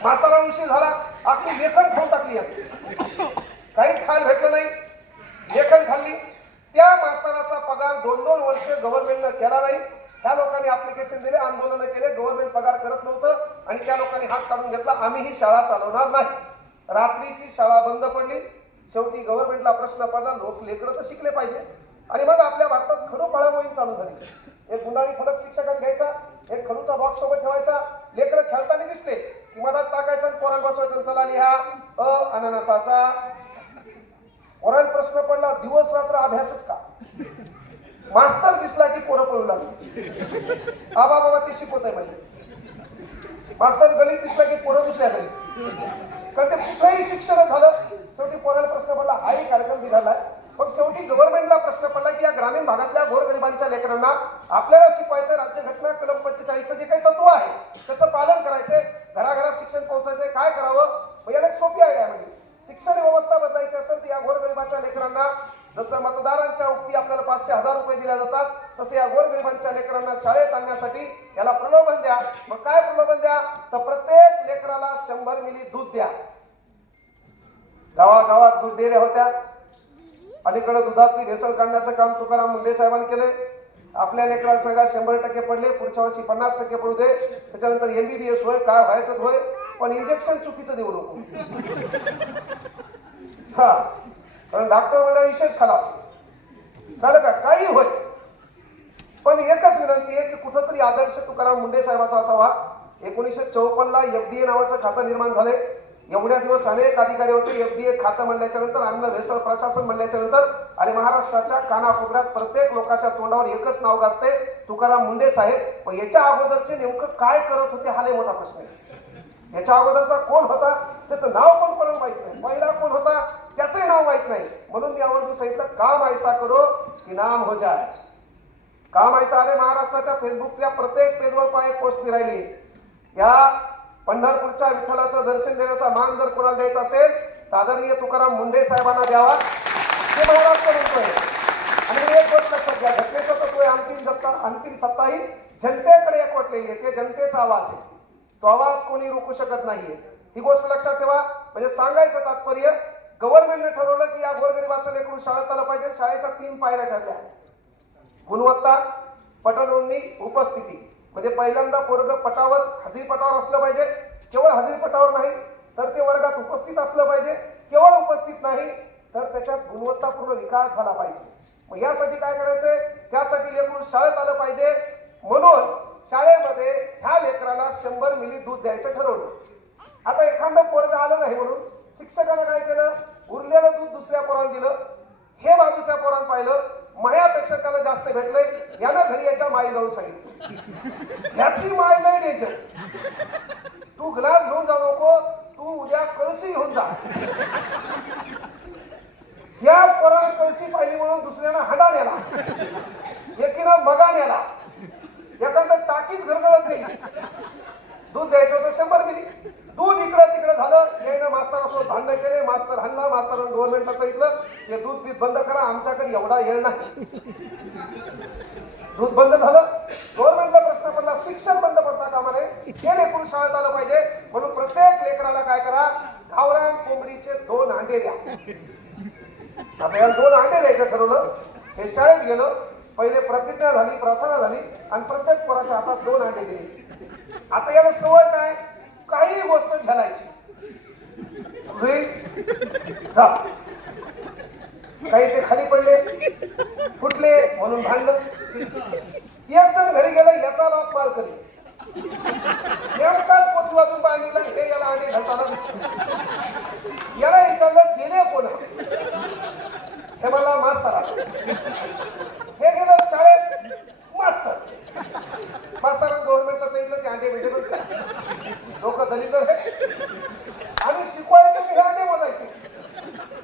मास्तराला उशीर झाला, आपली लेखन खाऊन टाकली. काहीच खायला भेटलं नाही, लेखन खाल्ली. त्या मास्तराचा पगार 2-2 वर्ष गव्हर्नमेंटनं केला नाही. त्या लोकांनी ऍप्लिकेशन दिले, आंदोलन केले, गव्हर्नमेंट पगार करत नव्हतं. आणि त्या लोकांनी हात काढून घेतला, आम्ही ही शाळा चालवणार नाही. रात्रीची शाळा बंद पडली. शेवटी गव्हर्नमेंटला प्रश्न पडला, लोक लेकरं तर शिकले पाहिजे. आणि मग आपल्या भारतात खडूफळा मोहीम चालू झाली. एक गुंडाळी फलक शिक्षकांना घ्यायचा, एक खडूचा बॉक्स सोबत ठेवायचा, लेकरं खेळताना दिसले की मधात टाकायचं आणि पोराला बसवायचं, चला लिहा अननसाचा. पोराला प्रश्न पडला, दिवस रात्र अभ्यासच का? मास्तर दिसला की पोरं पळू लागली. आबा बाबा ते शिकवत आहे म्हणजे. मास्तर गलीत दिसला की पोरं दुसऱ्या गलीत. कारण ते कुठेही शिक्षण झालं. शेवटी पोराला प्रश्न पडला, हाही कार्यक्रम बिघडलाय. पण शेवटी गव्हर्नमेंटला प्रश्न पडला की या ग्रामीण भागातल्या गोरगरिबांच्या लेकरांना आपल्याला शिकवायचं. राज्यघटना कलम 45 जे काही तत्व आहे त्याचं पालन करायचंय, घराघरात शिक्षण पोहोचायचंय. काय करावं? मग याला एक सोपी आयडिया म्हणजे शिक्षण व्यवस्था बदलायची असेल तर या गोरगरिबांच्या लेकरांना जसं मतदारांच्या उक्ती आपल्याला 500-1000 रुपये दिल्या जातात, तसे या गोरगरिबांच्या लेकरांना शाळेत आणण्यासाठी याला प्रलोभन द्या. मग काय प्रलोभन द्या? तर प्रत्येक लेकराला 100 मिली दूध द्या. गावागावात दूध डेऱ्या होत्या. अलीकडे दुधातली भेसळ काढण्याचं काम तुकाराम मुंडे साहेबांनी केलंय. आपल्या लेकराला सांगा 100% पडले, पुढच्या वर्षी 50% पडू दे, त्याच्यानंतर MBBS होय, काय व्हायचं होय, पण इंजेक्शन चुकीचं देऊ नको. हा, कारण डॉक्टर म्हणजे विशेष खलास झालं का, काही होय. पण एकच विनंती आहे की कुठंतरी आदर्श तुकाराम मुंडे साहेबाचा असावा. 1954ला FDA नावाचं खातं निर्माण झालंय. एवढ्या दिवस अनेक अधिकारी होते. FDA खातं म्हणल्याच्या नंतर, अन्न भेसळ प्रशासन म्हणल्याच्या नंतर, आणि महाराष्ट्राच्या कानाकोपऱ्यात प्रत्येक लोकांच्या तोंडावर एकच नाव गाजते, तुकाराम मुंडे साहेब. पण याच्या अगोदरचे नेमकं काय करत होते हा लय मोठा प्रश्न आहे. याच्या अगोदरचा कोण होता त्याचं नाव पण कोणाला माहित नाही. पहिला कोण होता त्याचंही नाव माहित नाही. म्हणून मी आवर्जून सांगितलं, काम ऐसा करो की नाम हो जाए. काम ऐसा. अरे महाराष्ट्राच्या फेसबुकच्या प्रत्येक पेजवर पाय पोस्ट राहिली. या पंढरपूरच्या विठ्ठलाचं दर्शन देण्याचा मान जर कोणाला द्यायचा असेल तर आदरणीय तुकाराम मुंडे साहेबांना द्यावा, हे महाराष्ट्र म्हणतोय. आणि एक गोष्ट लक्षात घ्या, घटनेचं तत्व अंतिम सत्ता ही जनतेकडे एकवटलेली आहे. ते जनतेचा आवाज आहे, तो आवाज कोणी रोखू शकत नाहीये. ही गोष्ट लक्षात ठेवा. म्हणजे सांगायचं तात्पर्य, गव्हर्नमेंटने ठरवलं की या गोरगरिबाचं लेकरू शाळेत आलं पाहिजे. शाळेच्या 3 पायऱ्या ठरल्या: गुणवत्ता, पटनोंदणी, उपस्थिती. म्हणजे पहिल्यांदा पोरग पटावर, हजेरीपटावर असलं पाहिजे. केवळ हजेरीपटावर नाही तर ते वर्गात उपस्थित असलं पाहिजे. केवळ उपस्थित नाही तर त्याच्यात गुणवत्तापूर्ण विकास झाला पाहिजे. मग यासाठी काय करायचंय? त्यासाठी लेकरू शाळेत आलं पाहिजे. म्हणून शाळेमध्ये ह्या लेकराला 100 मिली दूध द्यायचं ठरवलं. आता एखादं पोरग आलं नाही म्हणून शिक्षकाने काय केलं? उरलेलं दूध दुसऱ्या पोराला दिलं. हे बाजूच्या पोरानं पाहिलं, मायापेक्षा त्याला जास्त भेटलंय, यानं घरी याच्या माई जाऊन सांगितलं. याची माय लय डेंजर. तू ग्लास घेऊन जाऊ नको, तू उद्या कळशी घेऊन जा. या पोरानं कळशी पाहिली म्हणून दुसऱ्यानं हाडा नेला, एकीनं मगा नेला, एखादं टाकीच घरगळत नाही. दूध द्यायचं होतं 100 मिली. दूध इकडं तिकडं झालं. यानं मास्तरासोबत भांडण केले, मास्तर हल्ला. मास्तरानं गव्हर्नमेंटला सांगितलं हे दूध पीत बंद करा, आमच्याकडे एवढा येळ नाही. दूध बंद झालं. गव्हर्नमेंटला प्रश्न पडला, शिक्षण बंद पडता कामा नये, हे लेकरून शाळेत आलं पाहिजे. म्हणून प्रत्येक लेकराला काय करा? गावरान कोंबडीचे 2 अंडे द्या. आता याला 2 अंडे द्यायचं ठरवलं. हे शाळेत गेलं, पहिले प्रतिज्ञा झाली, प्रार्थना झाली आणि प्रत्येक पोराच्या हातात 2 अंडे दिले. आता याला सवय काय, काही गोष्ट झेलायची. जा, काहीचे खाली पडले, फुटले म्हणून भांडलं. एक जण घरी गेला, याचा बाप मार करी नेमकाच पोती वाजून बांधला. हे याला अंडे घालताना दिसत. याला विचारलं गेले कोण, हे मला मास्तर आला. हे गेलं शाळेत, मास्तर मास्तरांनी गव्हर्नमेंटला सांगितलं की अंडे भेटे बंद करा. लोक दलित आणि शिकवायचं की हे अंडे बोलायचे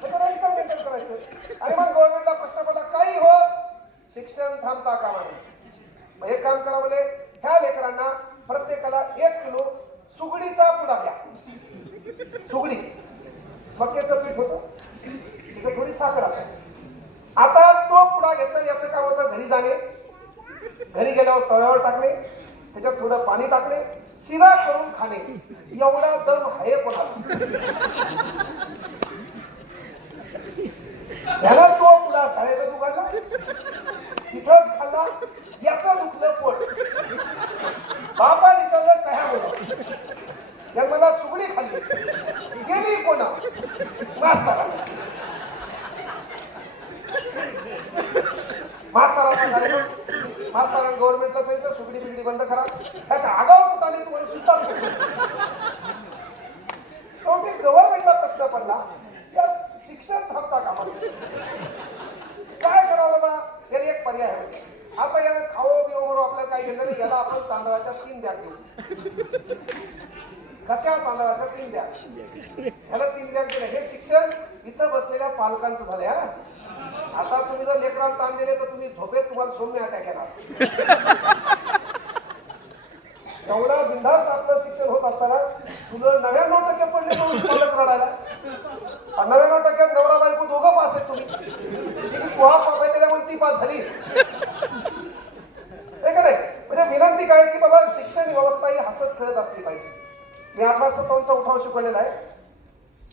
मेंटेन करायचं. आणि मग गव्हर्नमेंटला प्रश्न पडला, काही हो शिक्षण थांबता कामा नये. मग हे काम करा म्हणजे ह्या लेकरांना प्रत्येकाला 1 किलो सुगडीचा पुडा द्या. सुगडी मक्याचं पीठ होतं, तिथे थोडी साखर असायची. आता तो पुडा घेतला, याचं काम होतं घरी जाणे, घरी गेल्यावर तव्यावर टाकणे, त्याच्यात थोडं पाणी टाकणे, शिरा करून खाणे. एवढा दम आहे कोणाला? त्याला तो पुडा शाळेतच उघडला, तिथंच खाल्ला. याचं दुखलं पोट. बापा विचारलं काय बोला, या मला सुगडी खाल्ली. गेली कोणा? मास्तराला. मास्तरांनी गव्हर्नमेंटला सांगितलं सुगडी बिगडी बंद करा. अशा आगाऊ कुठाने तुम्हाला सुद्धा शेवटी गव्हर्नमेंटला प्रश्न पडला, शिक्षण थांबता कामा नये. काय करावं बाबा? याला एक पर्याय आहे. आता याला खाओ बिओ मरो आपल्याला काय घेणार नाही. याला आपण तांदळाच्या 3 बॅग देऊ. कच्च्या तांदळाच्या 3 बॅग. ह्याला 3 बॅग दिले. हे शिक्षण इथं बसलेल्या पालकांचं झालंय. आता तुम्ही जर लेकराला ताण दिले तर तुम्ही झोपेत तुम्हाला सौम्य अटॅक येणार. एवढा बिनधास्त आपलं शिक्षण होत असताना तुला 99% पडले म्हणून पालक रडायला. 99% नवरा बायको दोघं पास आहेत तुम्ही. पोहा पापाय त्याला म्हणून ती पास झाली. का नाही? म्हणजे विनंती काय की बाबा शिक्षण व्यवस्था ही हसत खेळत असली पाहिजे. मी 1857चा उठाव शिकवलेला आहे.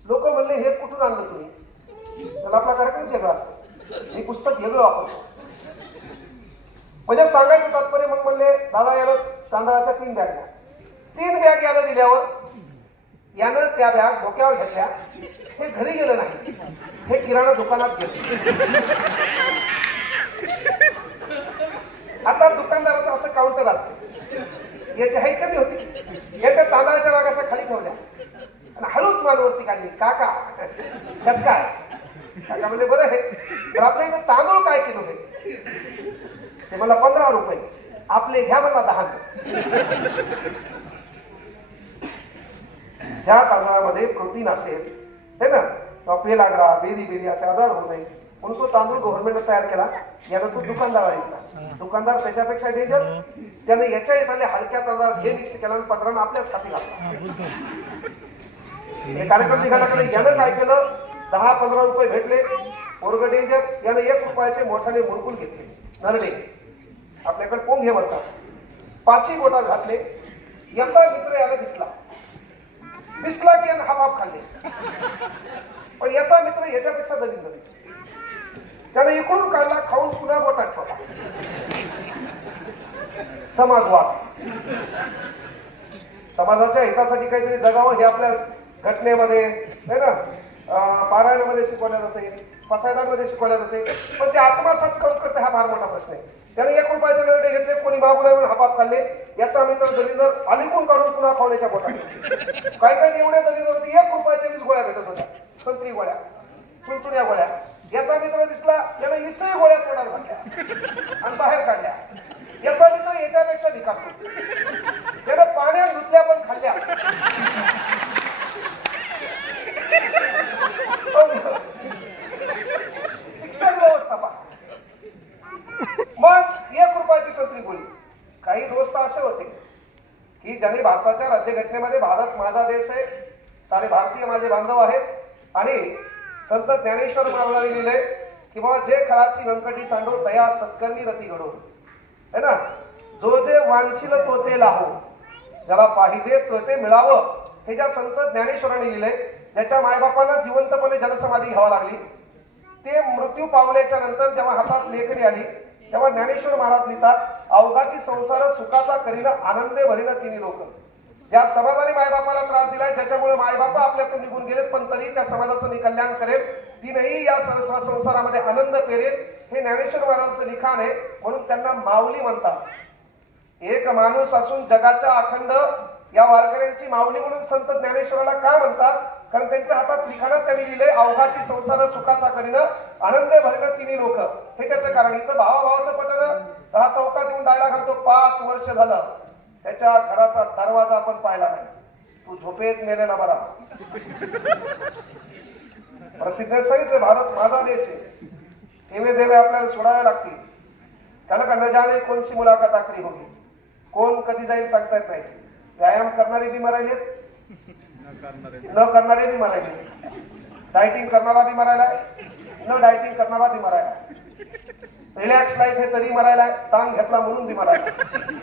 लोक म्हणले हे कुठून आणलं तुम्ही? त्याला आपला कार्यक्रम वेगळा असतो, हे पुस्तक वेगळं वापरतो. म्हणजे सांगायचं तात्पर्य मग म्हणले दादा याला तांदळाच्या 3 बॅग द्या. 3 बॅग याला दिल्यावर यानं त्या बॅग डोक्यावर घेतल्या. हे घरी गेलं नाही, हे किराणा दुकानात गेलं. आता दुकानदाराचं असं काउंटर असतं, याची हाईट कमी होती. या त्या तांदळाच्या बॅग अशा खाली ठेवल्या आणि हळूच मालवरती काढली. काका कस काय? काका म्हणले बरं आहे, तर आपल्या इथं तांदूळ काय किलो आहे? ते मला 15 रुपये. आपले घ्या मला 10. ज्या तांदळामध्ये प्रोटीन असेल है ना, पेलाग्रा बेरी बेरी असे आजार होऊ नये म्हणून तो तांदूळ गव्हर्नमेंटने तयार केला. यानं तो दुकानदार ऐकला. दुकानदार त्याच्यापेक्षा डेंजर, त्याने याच्या येताले हलक्या तांदळात हे मिक्स केला आणि 15 आपल्याच खाती घातला. हे कार्यक्रम निघाला कडे यानं काय केलं, 10-15 रुपये भेटले. पोरग डेंजर, यानं 1 रुपयाचे मोठाले मुरकुल घेतले, नरडे. आपल्याकडे पोंग हे म्हणतात. 5ही बोटात घातले. याचा मित्र याला दिसला की यानं हाफ खाल्ले. पण याचा मित्र याच्यापेक्षा दलित नव्हे. त्याने इकडून काढला, खाऊन पुन्हा बोटात ठेवला. समाजवाद. समाजाच्या हितासाठी काहीतरी जगावं हे आपल्या घटनेमध्ये है ना, पारायणामध्ये शिकवल्या जाते, पसायदामध्ये शिकवल्या जाते. पण ते आत्मसात करून करते हा फार मोठा प्रश्न आहे. त्याने 1 रुपयाचे नरडे घेतले, कोणी मागून म्हणून हापाप खाल्ले. याचा मित्र दलिंदर अलीकून काढून पुन्हा खावण्याच्या बोटात. काही एवढ्या दलिंदरवरती 1 रुपयाच्या 20 गोळ्या भेटत होत्या, संत्री गोळ्या, चुणचुण्या गोळ्या. याचा मित्र दिसला, त्याने 20 गोळ्या तोंडात घातल्या आणि बाहेर काढल्या. याचा मित्र याच्यापेक्षा धिकारतो, त्यानं पाण्यात धुतल्या पण खाल्ल्या. शिक्षण व्यवस्थापन. मग 1 रुपयाची संत्री गोळी. काही दोस्त असे होते की ज्यांनी भारताच्या राज्यघटनेमध्ये भारत माझा देश आहे, सारे भारतीय माझे बांधव आहेत आणि संत ज्ञानेश्वर महाराजांनी लिहिलंय की बाबा जे खळाची व्यंकटी सांडो तया सत्कर्मी रती घडो, है ना. जो जे वांछील तो ते लाहो, ज्याला पाहिजे तो ते मिळावं, हे ज्या संत ज्ञानेश्वरांनी लिहिलंय. ज्याच्या मायबापांना जिवंतपणे जलसमाधी घ्यावा लागली, ते मृत्यू पावल्याच्या नंतर जेव्हा हातात लेखणी आली तेव्हा ज्ञानेश्वर महाराज लिहितात, अवघाची संसार सुखाचा करीना आनंदे भरीना तिन्ही लोक. ज्या समाजाने मायबापाला त्रास दिलाय, ज्याच्यामुळे मायबापा आपल्यातून निघून गेलेत, पण तरी त्या समाजाचं मी कल्याण करेल, तीनही या संसारामध्ये आनंद पेरेल, हे ज्ञानेश्वर महाराजांचं लिखाण आहे. म्हणून त्यांना माऊली म्हणतात. एक माणूस असून जगाच्या अखंड या वारकऱ्यांची माऊली म्हणून संत ज्ञानेश्वराला का म्हणतात? कारण त्यांच्या हातात लिखाणात त्यांनी लिहिले, अवघाची संसार सुखाचा करीनं आनंदे भरणं तिन्ही लोक. हे त्याचं कारण. इथं भावाभावाचं पटणं 10 चौकात येऊन डायला घालतो. 5 वर्ष झालं त्याच्या घराचा दरवाजा आपण पाहिला नाही. तू झोपेत मेलेला बरा. प्रतिज्ञेत सांगितलं, भारत माझा देश आहे, हेवे देवे आपल्याला सोडावे लागतील. त्याला का न जाणे कोणची मुलाखत आखरी होगी, कोण कधी जाईल सांगता येत नाही. व्यायाम करणारे बी मरायलेत, न करणारे बी मरायले. डायटिंग करणारा बी मरायलाय, न डायटिंग करणारा बी मरायला. रिलॅक्स लाईफ हे तरी मरायलाय, ताण घेतला म्हणून बी मरायला,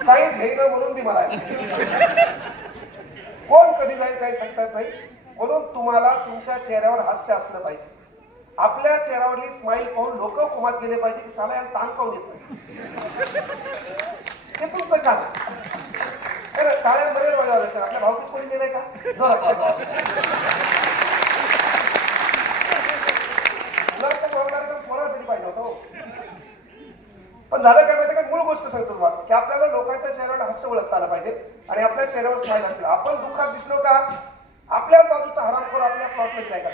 काहीच घेईन म्हणून बी मरायला. कोण कधी जाईल काही सांगता येत नाही. म्हणून तुम्हाला तुमच्या चेहऱ्यावर हास्य असलं पाहिजे. आपल्या चेहऱ्यावरली स्माईल पाहून लोक कुमात गेले पाहिजे की साला याला ताण पाहून येत नाही. हे तुमचं काम. टाळ्या बरेच वाजवायचं. आपल्या भावकीत कोणी गेलंय का? पोरासाठी पाहिजे होतं. पण झालं काय माहिती का? मूळ गोष्ट सांगतो तुम्हाला की आपल्याला लोकांच्या चेहऱ्यावर हास्य ओळखता आलं पाहिजे आणि आपल्या चेहऱ्यावर स्माईल असलं. आपण दुःखात दिसलो का आपल्या बाजूचा हरामखोर आपल्या प्लॉटला गेलाय का?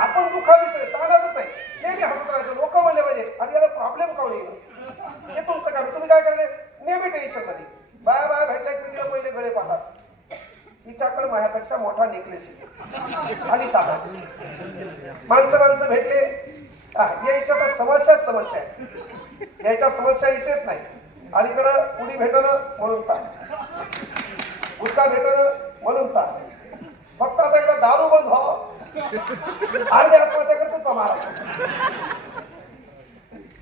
आपण दुःखात दिसत ताणातच नाही, नेहमी हसत राहायचं. लोक म्हणले पाहिजे आणि याला प्रॉब्लेम का नाही, हे तुमचं काम. तुम्ही काय करणे, नेहमी टेन्शन मध्ये. बाया बाया भेटल्या की तिला पहिले गळे पाहतात. तिच्याकडे माझ्यापेक्षा मोठा नेकलेस आणि ताकद. माणसं भेटले, यायच्या तर समस्याच समस्या आहे. यायच्या समस्या इथेच नाही. अलीकडं उडी भेटणं म्हणून ताक, गुटखा भेटणं म्हणून ताक. फक्त आता एकदा दारू बंद व्हावं आणि आत्महत्या करतो महाराष्ट्र.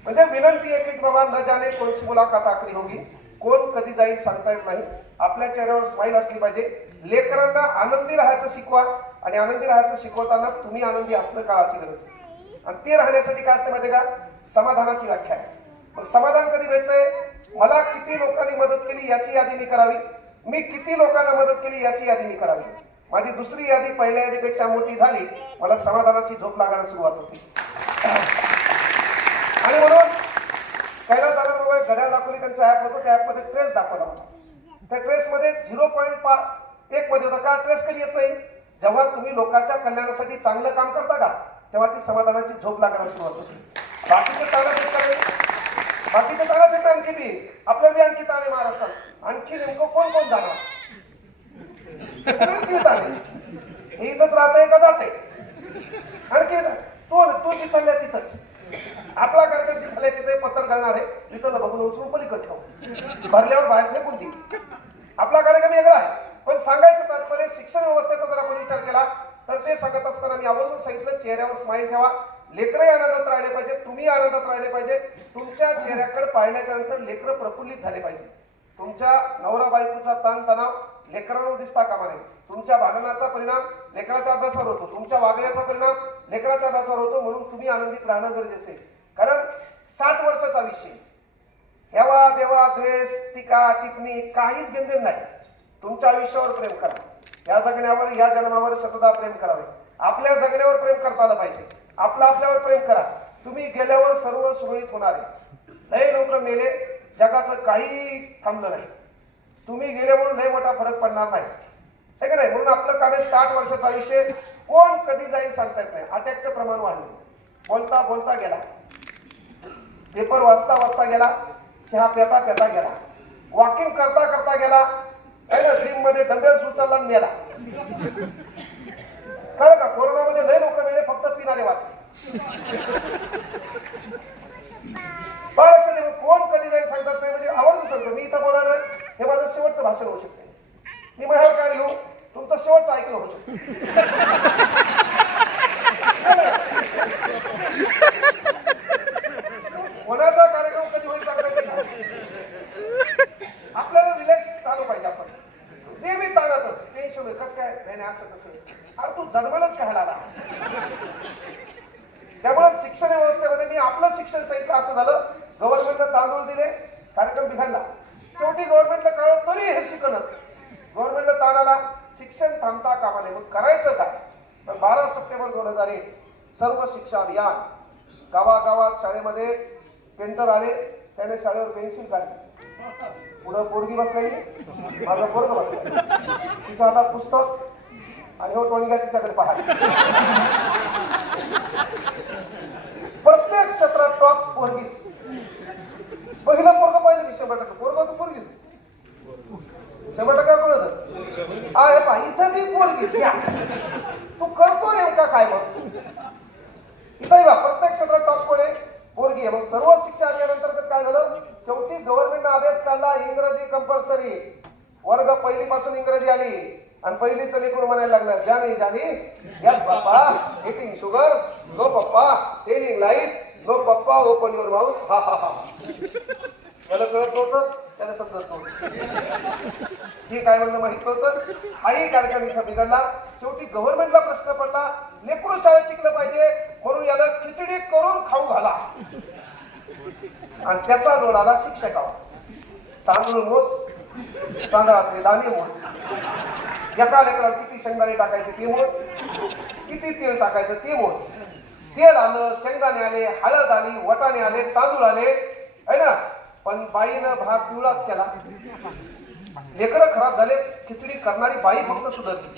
म्हणजे विनंती आहे की बाबा न जाणे कोणची मुलाखत आखरी होगी, कोण कधी जाईल सांगता येत नाही. आपल्या चेहऱ्यावर स्माईल असली पाहिजे. लेकरांना आनंदी राहायचं शिकवा आणि आनंदी राहायचं शिकवताना तुम्ही आनंदी असणं काळाची गरज आहे. आणि ते राहण्यासाठी काय असते माहिती का? समाधानाची व्याख्या आहे. मग समाधान कधी भेटतंय? मला किती लोकांनी मदत केली याची यादी मी करावी, मी किती लोकांना मदत केली याची यादी मी करावी. माझी दुसरी यादी पहिल्या यादीपेक्षा मोठी झाली, मला समाधानाची झोप लागायला सुरुवात होती. आणि म्हणून कैलास दादा घड्याळ दाखवली, त्यांचा ऍप होतो, त्या ऍपमध्ये ट्रेस दाखवला मला. त्या ट्रेसमध्ये 0.1 मध्ये होता. का ट्रेस कधी येत नाही? जेव्हा तुम्ही लोकांच्या कल्याणासाठी चांगलं काम करता का तेव्हा ती समाधानाची झोप लागायला सुरुवात होती. बाकीचे ताणात येत आणखी बी आपल्याला बी आणखी ताणे महाराष्ट्रात. आणखी नेमकं कोण कोण जाणार? हे इथंच राहतंय का जाते? आणखी तू जिथल्या तिथंच. आपला कार्यक्रम जिथल्या तिथे पत्र घालणार आहे, तिथं बघून उचलून पलीकडे ठेव, भरल्यावर बाहेर फेकून दे. आपला कार्यक्रम वेगळा आहे. पण सांगायचं तात्पर्य शिक्षण व्यवस्थेचा जर आपण विचार केला तर ते सांगत असताना मी आवर्जून सांगितलं, चेहऱ्यावर स्माईल ठेवा. लेकरही आनंदात राहिले पाहिजे, तुम्ही आनंदात राहिले पाहिजे. तुमच्या चेहऱ्याकडे पाहिल्याच्या नंतर लेकरं प्रफुल्लित झाले पाहिजे. तुमच्या नवरा बायकोचा ताणतणाव लेकरांवर दिसता कामा नये. तुमच्या भांडणाचा परिणाम लेकराच्या अभ्यासावर होतो, तुमच्या वागण्याचा परिणाम लेकराच्या अभ्यासावर होतो. म्हणून तुम्ही आनंदित राहणं गरजेचं आहे. कारण 60 वर्षाचा विषय, हेवा देवा द्वेष टीका टिप्पणी काहीच घेणदेण नाही. तुमच्या आयुष्यावर प्रेम करा. या जगण्यावर या जन्मावर सतत प्रेम करावे. आपल्या जगण्यावर प्रेम करता आलं पाहिजे. आपल्यावर प्रेम करा. तुम्ही गेल्यावर सर्व सुरळीत होणार आहे. लय लोक मेले, जगाचं काही थांबलं नाही. तुम्ही गेले म्हणून लय मोठा फरक पडणार नाही, है का नाही? म्हणून आपलं काम आहे 60 वर्षाचा विषय, कोण कधी जाईल सांगता येत नाही. अटॅकचं प्रमाण वाढलं, बोलता बोलता गेला, पेपर वाचता वाचता गेला, चहा पेता पेता गेला, वॉकिंग करता करता गेला, जिम मध्ये डंबेल्स उचलला मेला. कळलं का? कोरोनामध्ये लय लोक मेले, फक्त पिणारे वाचले. कोण कधी जाईल सांगतात नाही. म्हणजे आवर्जून सांगतो, मी इथं बोलायला हे माझं शेवटचं भाषण होऊ शकते. मी माझ्यावर काय लिहू, तुमचं शेवटचं ऐकलं होऊ शकतं. कोणाचा कार्यक्रम कधी होईल सांगता येत नाही. आपल्याला रिलॅक्स चालू पाहिजे. आपण नेहमी ताणातच टेन्शन कसं काय नाही असं कसं. अरे तू जन्मालाच काय आला, त्यामुळे शिक्षण व्यवस्थेमध्ये मी आपलं शिक्षण सांगितलं, असं झालं गव्हर्नमेंटला तांदूळ दिले, कार्यक्रम बिघडला. शेवटी गव्हर्नमेंटला कळलं तरी हे शिकणं, गव्हर्नमेंटला ताण आला, शिक्षण थांबता कामा नये. मग करायचं काय? पण 12 सप्टेंबर 2001 सर्व शिक्षा अभियान, गावागावात शाळेमध्ये पेंटर आले, त्याने शाळेवर पेन्सिल काढली, पुढं पोरगी बसलेली, माझा पोरग बसला, तिच्या हातात पुस्तक आणि हो टोणीगा तिच्याकडे पाहा. प्रत्येक क्षेत्रात टॉप पोरगीच. पहिलं पोरग पाहिजे मी 100%, पोरग तर पोरगी 100% कोण होतं? आहे पहा, इथं मी पोरगी. तू करतो नेमका काय? मग इथंही बा प्रत्येक क्षेत्रात टॉप कोण आहे? पोरगी आहे. मग सर्व शिक्षा अभियानांतर्गत काय झालं? शेवटी गव्हर्नमेंटने आदेश काढला, इंग्रजी कंपल्सरी. वर्ग पहिलीपासून इंग्रजी आली आणि पहिलीचं लेकरू म्हणायला लागलं, जानी जानी यस पप्पा, इटिंग शुगर, नो पप्पा, टेलिंग लाईज, नो पप्पा, ओपन युअर माउथ, हा हा हा. त्याला कळत नव्हतं, त्याला समजत नव्हतं, हे काय म्हणलं माहित नव्हतं. हाही कार्यक्रम इथं बिघडला. शेवटी गव्हर्नमेंटला प्रश्न पडला, लेकरू शाळेत टिकलं पाहिजे म्हणून याला खिचडी करून खाऊ घाला, आणि त्याचा लोड आला शिक्षकावर. तांदूळ मोज, तांदळातले दाणे मोज, एका लेकराला किती शेंगदाणे टाकायचे ते मोज, किती तेल टाकायचं ते मोज. तेल आलं, शेंगदाणे आले, हळद आली, वटाणे आले, तांदूळ आले, है ना. पण बाईनं भात पिवळाच केला, लेकरं खराब झाले, खिचडी करणारी बाई फक्त सुधारली.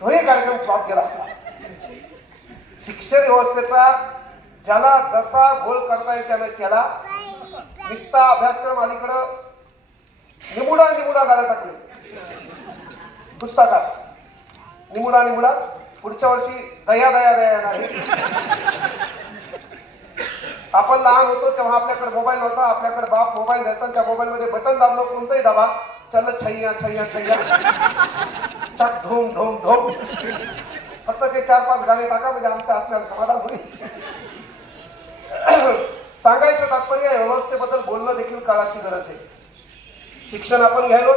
तोही कार्यक्रम फ्लॉप गेला. शिक्षण व्यवस्थेचा ज्याला जसा गोळ करता येईल त्याने केला. निस्ता अभ्यासक्रम अलीकडं निमुडा निमुडा गाड्या टाकले पुस्तकात, निमुडा निमुडा. पुढच्या वर्षी दया दया दया येणार आहे. आपण लहान होतो तेव्हा आपल्याकडे मोबाईल नव्हता, आपल्याकडे बाप मोबाईल द्यायचा, त्या मोबाईल मध्ये बटन दाबलं कोणतंही दाबा, चल छैया छैया छैया, चक धूम धूम धूम. फक्त ते 4-5 गाणे टाका म्हणजे आमच्या आत्म्याला समाधान होईल. सांगायचं तात्पर्य व्यवस्थेबद्दल बोलणं देखील काळाची गरज आहे. शिक्षण आपण घ्यायलो,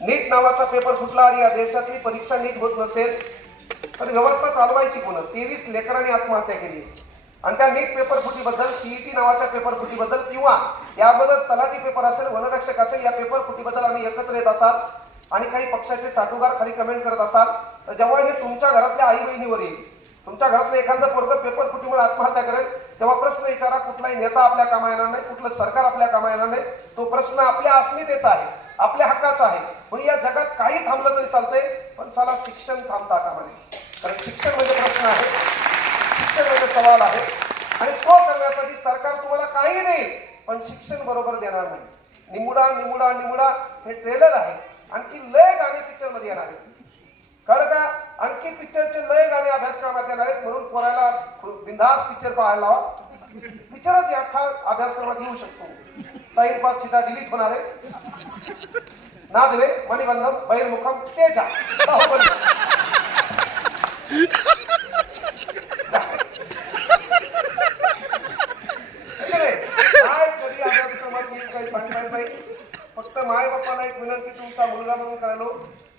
नीट नावाचा पेपर फुटला आणि या देशातली परीक्षा नीट होत नसेल तर व्यवस्था चालवायची कोण? 23 लेकरांनी आत्महत्या केली. आणि त्या नीट पेपर फुटीबद्दल, टीईटी नावाच्या पेपर फुटीबद्दल किंवा याबद्दल तलाठी पेपर असेल, वनरक्षक असेल, या पेपर फुटीबद्दल आम्ही एकत्र येत असाल आणि काही पक्षाचे चाटुकार खाली कमेंट करत असाल तर जेव्हा हे तुमच्या घरातल्या आई बहिणीवर येईल, तुमच्या घरातलं एखादं पोरग पेपर फुटीमुळे आत्महत्या करेल, तेव्हा प्रश्न विचारा. कुठलाही नेता आपल्या कामा येणार नाही, कुठलं सरकार आपल्या कामा येणार नाही. तो प्रश्न आपल्या अस्मितेचा आहे, आपल्या हक्काचा आहे. म्हणून या जगात काही थांबलं तरी चालतंय, पण साला शिक्षण थांबता कामा नये. कारण शिक्षण म्हणजे प्रश्न आहे, शिक्षण म्हणजे सवाल आहे, आणि तो करण्यासाठी सरकार तुम्हाला काही देईल पण शिक्षण बरोबर देणार नाही. निमुडा निमुडा निमुडा हे ट्रेलर आहे, आणखी लय गाणी पिक्चर मध्ये येणार आहेत. कळलं का? आणखी पिक्चरचे लय गाणी अभ्यासक्रमात येणार आहेत. म्हणून पोराला बिंदास पिक्चर पाहायला लावा. पिक्चरच या अभ्यासक्रमात येऊ शकतो. साईड पास थिटा डिलीट होणार आहे. नादवे मणिबंधम बहिर्मुखम तेजा काय कधी अभ्यासक्रमात मी काही सांगणार नाही. फक्त माय बापाला एक विनंती तुमचा मुलगा म्हणून करायलो,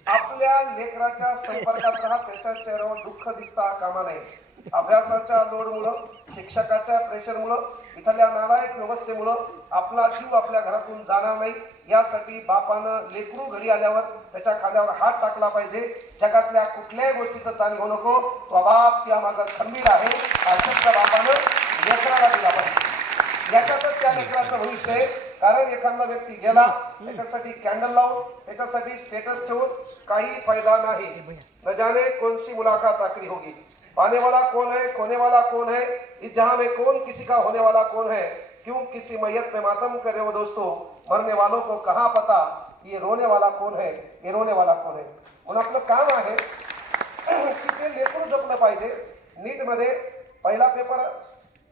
आपल्या लेकराच्या संपर्कात राहा, त्याच्या चेहऱ्यावर दुःख दिसता कामा नये. अभ्यासाच्या लोडमुळं, शिक्षकाच्या प्रेशरमुळं, इथल्या नालायक व्यवस्थेमुळं आपला जीव आपल्या घरातून जाणार नाही. यासाठी बापानं लेकरू घरी आल्यावर त्याच्या खांद्यावर हात टाकला पाहिजे. जगातल्या कुठल्याही गोष्टीचं ताण घेऊ नको, तो बाप त्या मागं खंबीर आहे. अशा बापानं लेकराला दिला पाहिजे. याच्यातच त्या लेकराचं भविष्य आहे. कारण एखादा व्यक्ती गेला त्याच्यासाठी कॅन्डल लावून, त्याच्यासाठी स्टेटस ठेवून काही फायदा नाही. न जाने कौन सी मुलाकात आखिरी होगी, पाने वाला कौन है, खोने वाला कौन है, इस जहां में कौन किसी का होने वाला कौन है, क्यों किसी मैयत पे मातम करे वो दोस्तों, मरने वालों को कहाँ पता ये रोने वाला कौन है, ये रोने वाला कौन है. म्हणून आपलं काम आहे की ते लेकरू जपलं पाहिजे. नीट मध्ये पहिला पेपर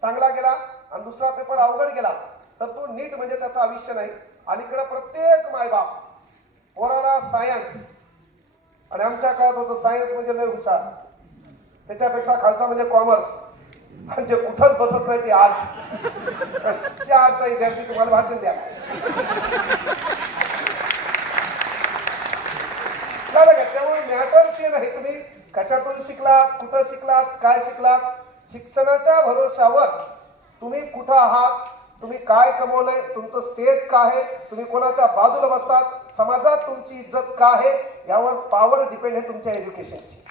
चांगला गेला आणि दुसरा पेपर अवघड गेला तर तो नीट म्हणजे त्याचं आयुष्य नाही. अलीकडे प्रत्येक मायबाप पोराला सायन्स, आणि आमच्या काळात होतं सायन्स म्हणजे लय हुशार, त्याच्यापेक्षा खालचा म्हणजे कॉमर्स, म्हणजे कुठंच बसत नाही ते आर्ट. त्या आर्टचा विद्यार्थी तुम्हाला भाषण द्या. त्यामुळे मॅटर ते नाही, तुम्ही कशातून शिकलात, कुठं शिकलात, काय शिकलात, शिक्षणाच्या भरोशावर तुम्ही कुठं आहात, तुम्ही काय कमवलंय, तुमचं स्टेज काय आहे, तुम्ही कोणाच्या बाजूला बसतात, समाजात तुमची इज्जत काय आहे, यावर पॉवर डिपेंड आहे तुमच्या एज्युकेशनची.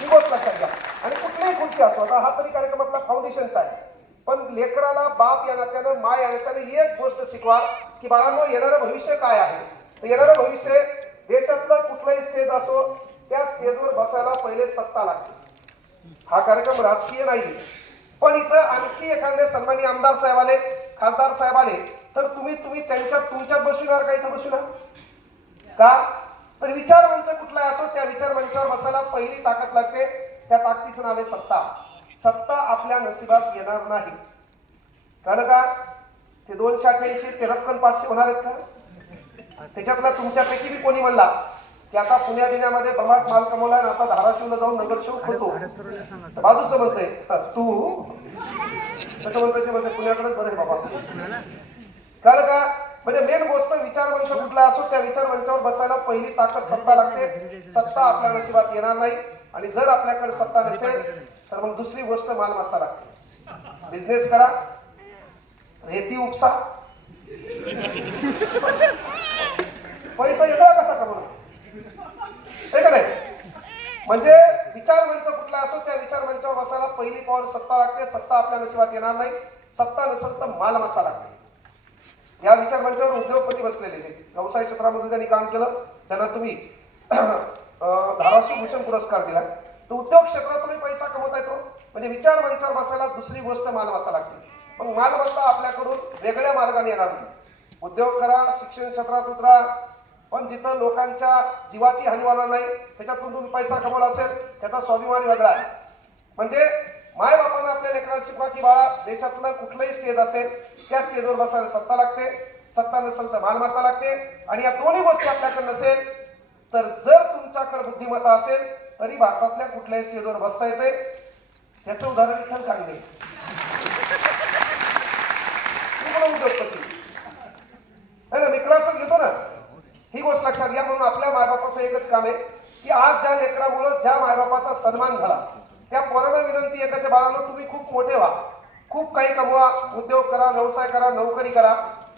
ही गोष्ट लक्षात घ्या. आणि कुठलीही खुर्ची असो, आता हा तरी कार्यक्रम आपला फाउंडेशनचा आहे, पण लेकराला बाप या नात्यानं, माय या नात्यानं एक गोष्ट शिकवा की बाळांनो, येणारं भविष्य काय आहे. तर येणारं भविष्य देशातलं कुठलंही स्टेज असो, त्या स्टेजवर बसायला पहिले सत्ता लागते. हा कार्यक्रम राजकीय नाही, पण इथं आणखी एखादे सन्मानी आमदार साहेब आले, खासदार साहेब आले, तर तुम्ही तुमच्यात बसणार का, इथं बसणार का? तर विचार मंच कुठला असो, त्या विचार मंचावर बसायला पहिली ताकद लागते. त्या ताकदीचं नाव आहे सत्ता. सत्ता आपल्या नशिबात येणार नाही. कळलं का? ते 288 ते रक्कम 500 होणार आहेत का? त्याच्यातला तुमच्यापैकी बी कोणी म्हणला की आता पुण्या बिण्यामध्ये बमाट माल कमवला आणि आता धाराशिवला जाऊन नगरसेवक होतो, बाजूचं म्हणतंय तू त्याचं म्हणतंय, ते म्हणतंय पुण्याकडेच बरं आहे बाबा. कळलं का? म्हणजे मेन गोष्ट विचार मंच कुठला असो, त्या विचार मंचावर बसायला पहिली ताकद सत्ता लागते. सत्ता आपल्या नशिबात येणार नाही. आणि जर आपल्याकडे सत्ता नसेल तर मग दुसरी गोष्ट मालमत्ता लागते. बिझनेस करा, रेती उपसा, पैसा येतो कसा कमवणार, हे का नाही? म्हणजे विचार मंच कुठला असो, त्या विचार मंचावर बसायला पहिली पॉवर सत्ता लागते. सत्ता आपल्या नशिबात येणार नाही. सत्ता नसेल तर मालमत्ता लागते. या विचार मंचावर उद्योगपती बसलेले, व्यवसाय क्षेत्रामध्ये त्यांनी काम केलं, त्यांना तुम्ही धाराशिव भूषण पुरस्कार दिला. तर उद्योग क्षेत्रात तुम्ही पैसा कमवता येतो. म्हणजे विचार मंचावर बसायला दुसरी गोष्ट मालमत्ता लागते. मग मालमत्ता आपल्याकडून वेगळ्या मार्गाने येणार नाही. उद्योग करा, शिक्षण क्षेत्रात उतरा, पण जिथं लोकांच्या जीवाची हानी होणार नाही, त्याच्यातून तुम्ही पैसा कमवला असेल, त्याचा स्वाभिमान वेगळा आहे. म्हणजे माय बापानं आपल्या लेकराला शिकवा की बाळा, देशातलं कुठलंही स्टेज असेल, त्या स्टेजवर बसायला सत्ता लागते. सत्ता नसेल तर मालमत्ता लागते. आणि या दोन्ही गोष्टी आपल्याकडे नसेल तर जर तुमच्याकडे बुद्धिमत्ता असेल तरी भारतातल्या कुठल्याही स्टेजवर बसता येते. त्याचं उदाहरण विठ्ठल कांगणे, उद्योगपती आहे ना, मी क्लासच घेतो ना. ही गोष्ट लक्षात घ्या. म्हणून आपल्या मायबापाचं एकच काम आहे की आज ज्या लेकरामुळं ज्या मायबापाचा सन्मान झाला, त्या पोरांना विनंती एकाच्या बाळानं, तुम्ही खूप मोठे व्हा, खूप काही कमवा, उद्योग करा, व्यवसाय करा, नोकरी करा.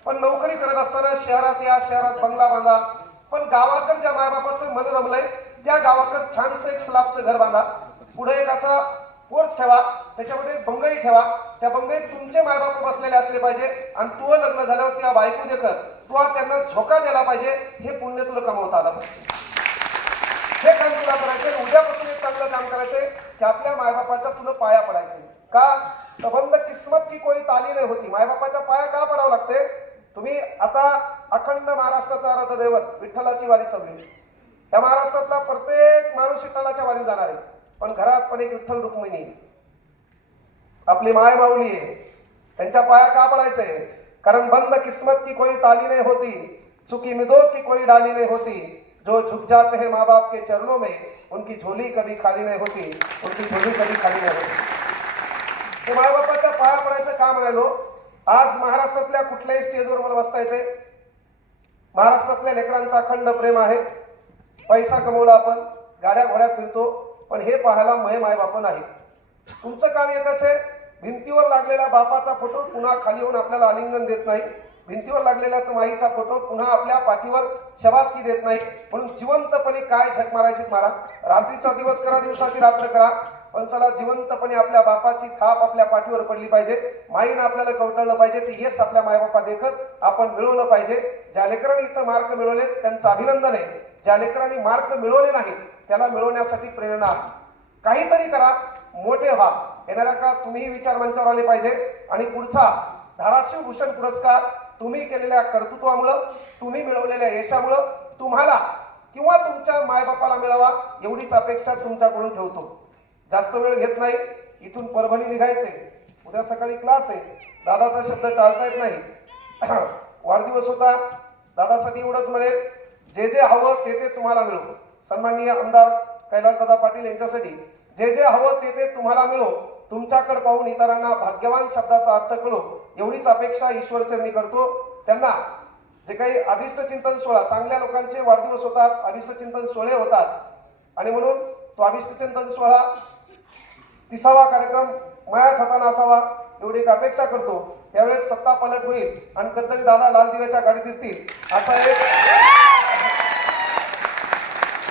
पण नोकरी करत असताना शहरात या, शहरात बंगला बांधा. पण गावाकडे ज्या मायबापाचं मन रमलंय त्या गावाकडे छानसं एक स्लॅबचं घर बांधा. पुढे एक असा पोर्च ठेवा, त्याच्यामध्ये बंगई ठेवा. त्या बंगईत तुमचे मायबाप बसलेले असले पाहिजे. आणि तू लग्न झाल्यावर त्या बायको देखत तू त्यांना झोका दिला पाहिजे. हे पुण्य तुला कमवता आलं पाहिजे. हे काम तुला करायचंय. उद्यापासून एक चांगलं काम करायचंय की आपल्या मायबापाच्या तुला पाया पडायचंय. का? तर बंद किस्मत की कोई ताली नाही होती. मायबापाच्या पाया का पडावं लागते? तुम्ही आता अखंड महाराष्ट्राचा आराध्य दैवत विठ्ठलाची वारी चालली. त्या महाराष्ट्रातला प्रत्येक माणूस विठ्ठलाच्या वारी जाणार आहे. पण घरात पण एक विठ्ठल रुक्मिणी आपली माय माऊली आहे. त्यांच्या पाया का पडायचंय? कारण बंद किस्मत की कोई ताली नहीं होती, सुखी मिदो की कोई डाली नहीं होती, जो झुक जाते हैं माँ बाप के चरणों में उनकी झोली कभी खाली नहीं होती, उनकी झोली कभी खाली नहीं होती. ते माय बापाच्या पाया पडायचं काम राहिलो. आज महाराष्ट्रातल्या कुठल्याही स्टेजवर मला बसता येते. महाराष्ट्रातल्या लेकरांचा अखंड प्रेम आहे. पैसा कमवला, आपण गाड्या घोड्यात फिरतो, पण हे पाहायला माय बाप नाही. तुमचं काम एकच आहे, भिंतीवर लागलेला बापाचा फोटो पुन्हा खाली येऊन आपल्याला आलिंगन देत नाही. भिंतीवर लागलेला माईचा फोटो पुन्हा आपल्या पाठीवर शबासकी देत नाही. म्हणून जिवंतपणे काय झक मारायची मारा. रात्रीचा दिवस करा, दिवसाची रात्र करा, पण चला जिवंतपणे आपल्या बापाची थाप आपल्या पाठीवर पडली पाहिजे. माईनं आपल्याला कवटाळलं पाहिजे की येस आपल्या मायबापा देखत आपण मिळवलं पाहिजे. ज्या लेकरांनी इथं मार्क मिळवले त्यांचं अभिनंदन आहे. ज्या लेकरांनी मार्क मिळवले नाही त्याला मिळवण्यासाठी प्रेरणा आहे. काहीतरी करा, मोठे व्हा. येणाऱ्या का तुम्ही विचार मंचावर आले पाहिजे. आणि पुढचा धाराशिव भूषण पुरस्कार तुम्ही केलेल्या कर्तृत्वामुळं, तुम्ही मिळवलेल्या यशामुळं तुम्हाला किंवा तुमच्या मायबापाला मिळावा एवढीच अपेक्षा तुमच्याकडून ठेवतो. जास्त वेळ घेत नाही. इथून परभणी निघायचे. उद्या सकाळी क्लास आहे. दादाचा शब्द टाळता येत नाही. वाढदिवस होता. दादासाठी एवढंच म्हणेल, जे जे हवं ते ते तुम्हाला मिळो. सन्माननीय आमदार कैलासदादा पाटील यांच्यासाठी जे जे हवं ते ते तुम्हाला मिळो. तुमच्याकडे पाहून इतरांना भाग्यवान शब्दाचा अर्थ कळो एवढीच अपेक्षा ईश्वरचरणी करतो. त्यांना जे काही अभिष्ट चिंतन सोहळा, चांगल्या लोकांचे वाढदिवस होतात, अभिष्ट चिंतन सोहळे होतात. आणि म्हणून तो अभिष्टचिंतन सोहळा 30वा कार्यक्रम मायाच हाताने असावा एवढी एक अपेक्षा करतो. यावेळेस सत्ता पलट होईल आणि कधीतरी दादा लाल दिव्याच्या गाडीत दिसतील असा एक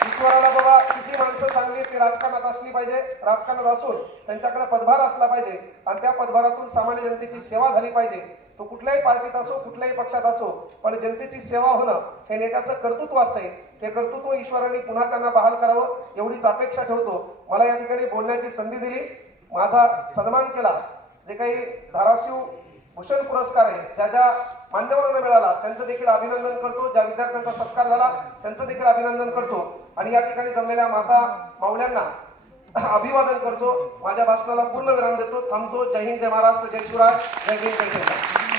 ईश्वराला बघा किती माणसं चांगली ती राजकारणात असली पाहिजे, राजकारणात असून त्यांच्याकडे पदभार असला पाहिजे आणि त्या पदभारातून सामान्य जनतेची सेवा झाली पाहिजे. तो कुठल्याही पार्टीत असो कुठल्याही पक्षात असो पण जनतेची सेवा होणं हे नेत्याचं कर्तृत्व असते. ते कर्तृत्व ईश्वराने पुन्हा त्यांना बहाल करावं एवढीच अपेक्षा ठेवतो. मला या ठिकाणी बोलण्याची संधी दिली, माझा सन्मान केला. जे काही धाराशिव भूषण पुरस्कार आहे ज्या ज्या मान्यवरांना मिळाला त्यांचं देखील अभिनंदन करतो. ज्या विद्यार्थ्यांचा सत्कार झाला त्यांचं देखील अभिनंदन करतो आणि या ठिकाणी जमलेल्या माता माऊल्यांना अभिवादन करतो. माझ्या भाषणाला पूर्ण विराम देतो. थांबतो. जय हिंद, जय महाराष्ट्र, जय शिवराय, जय भीम, जय जय.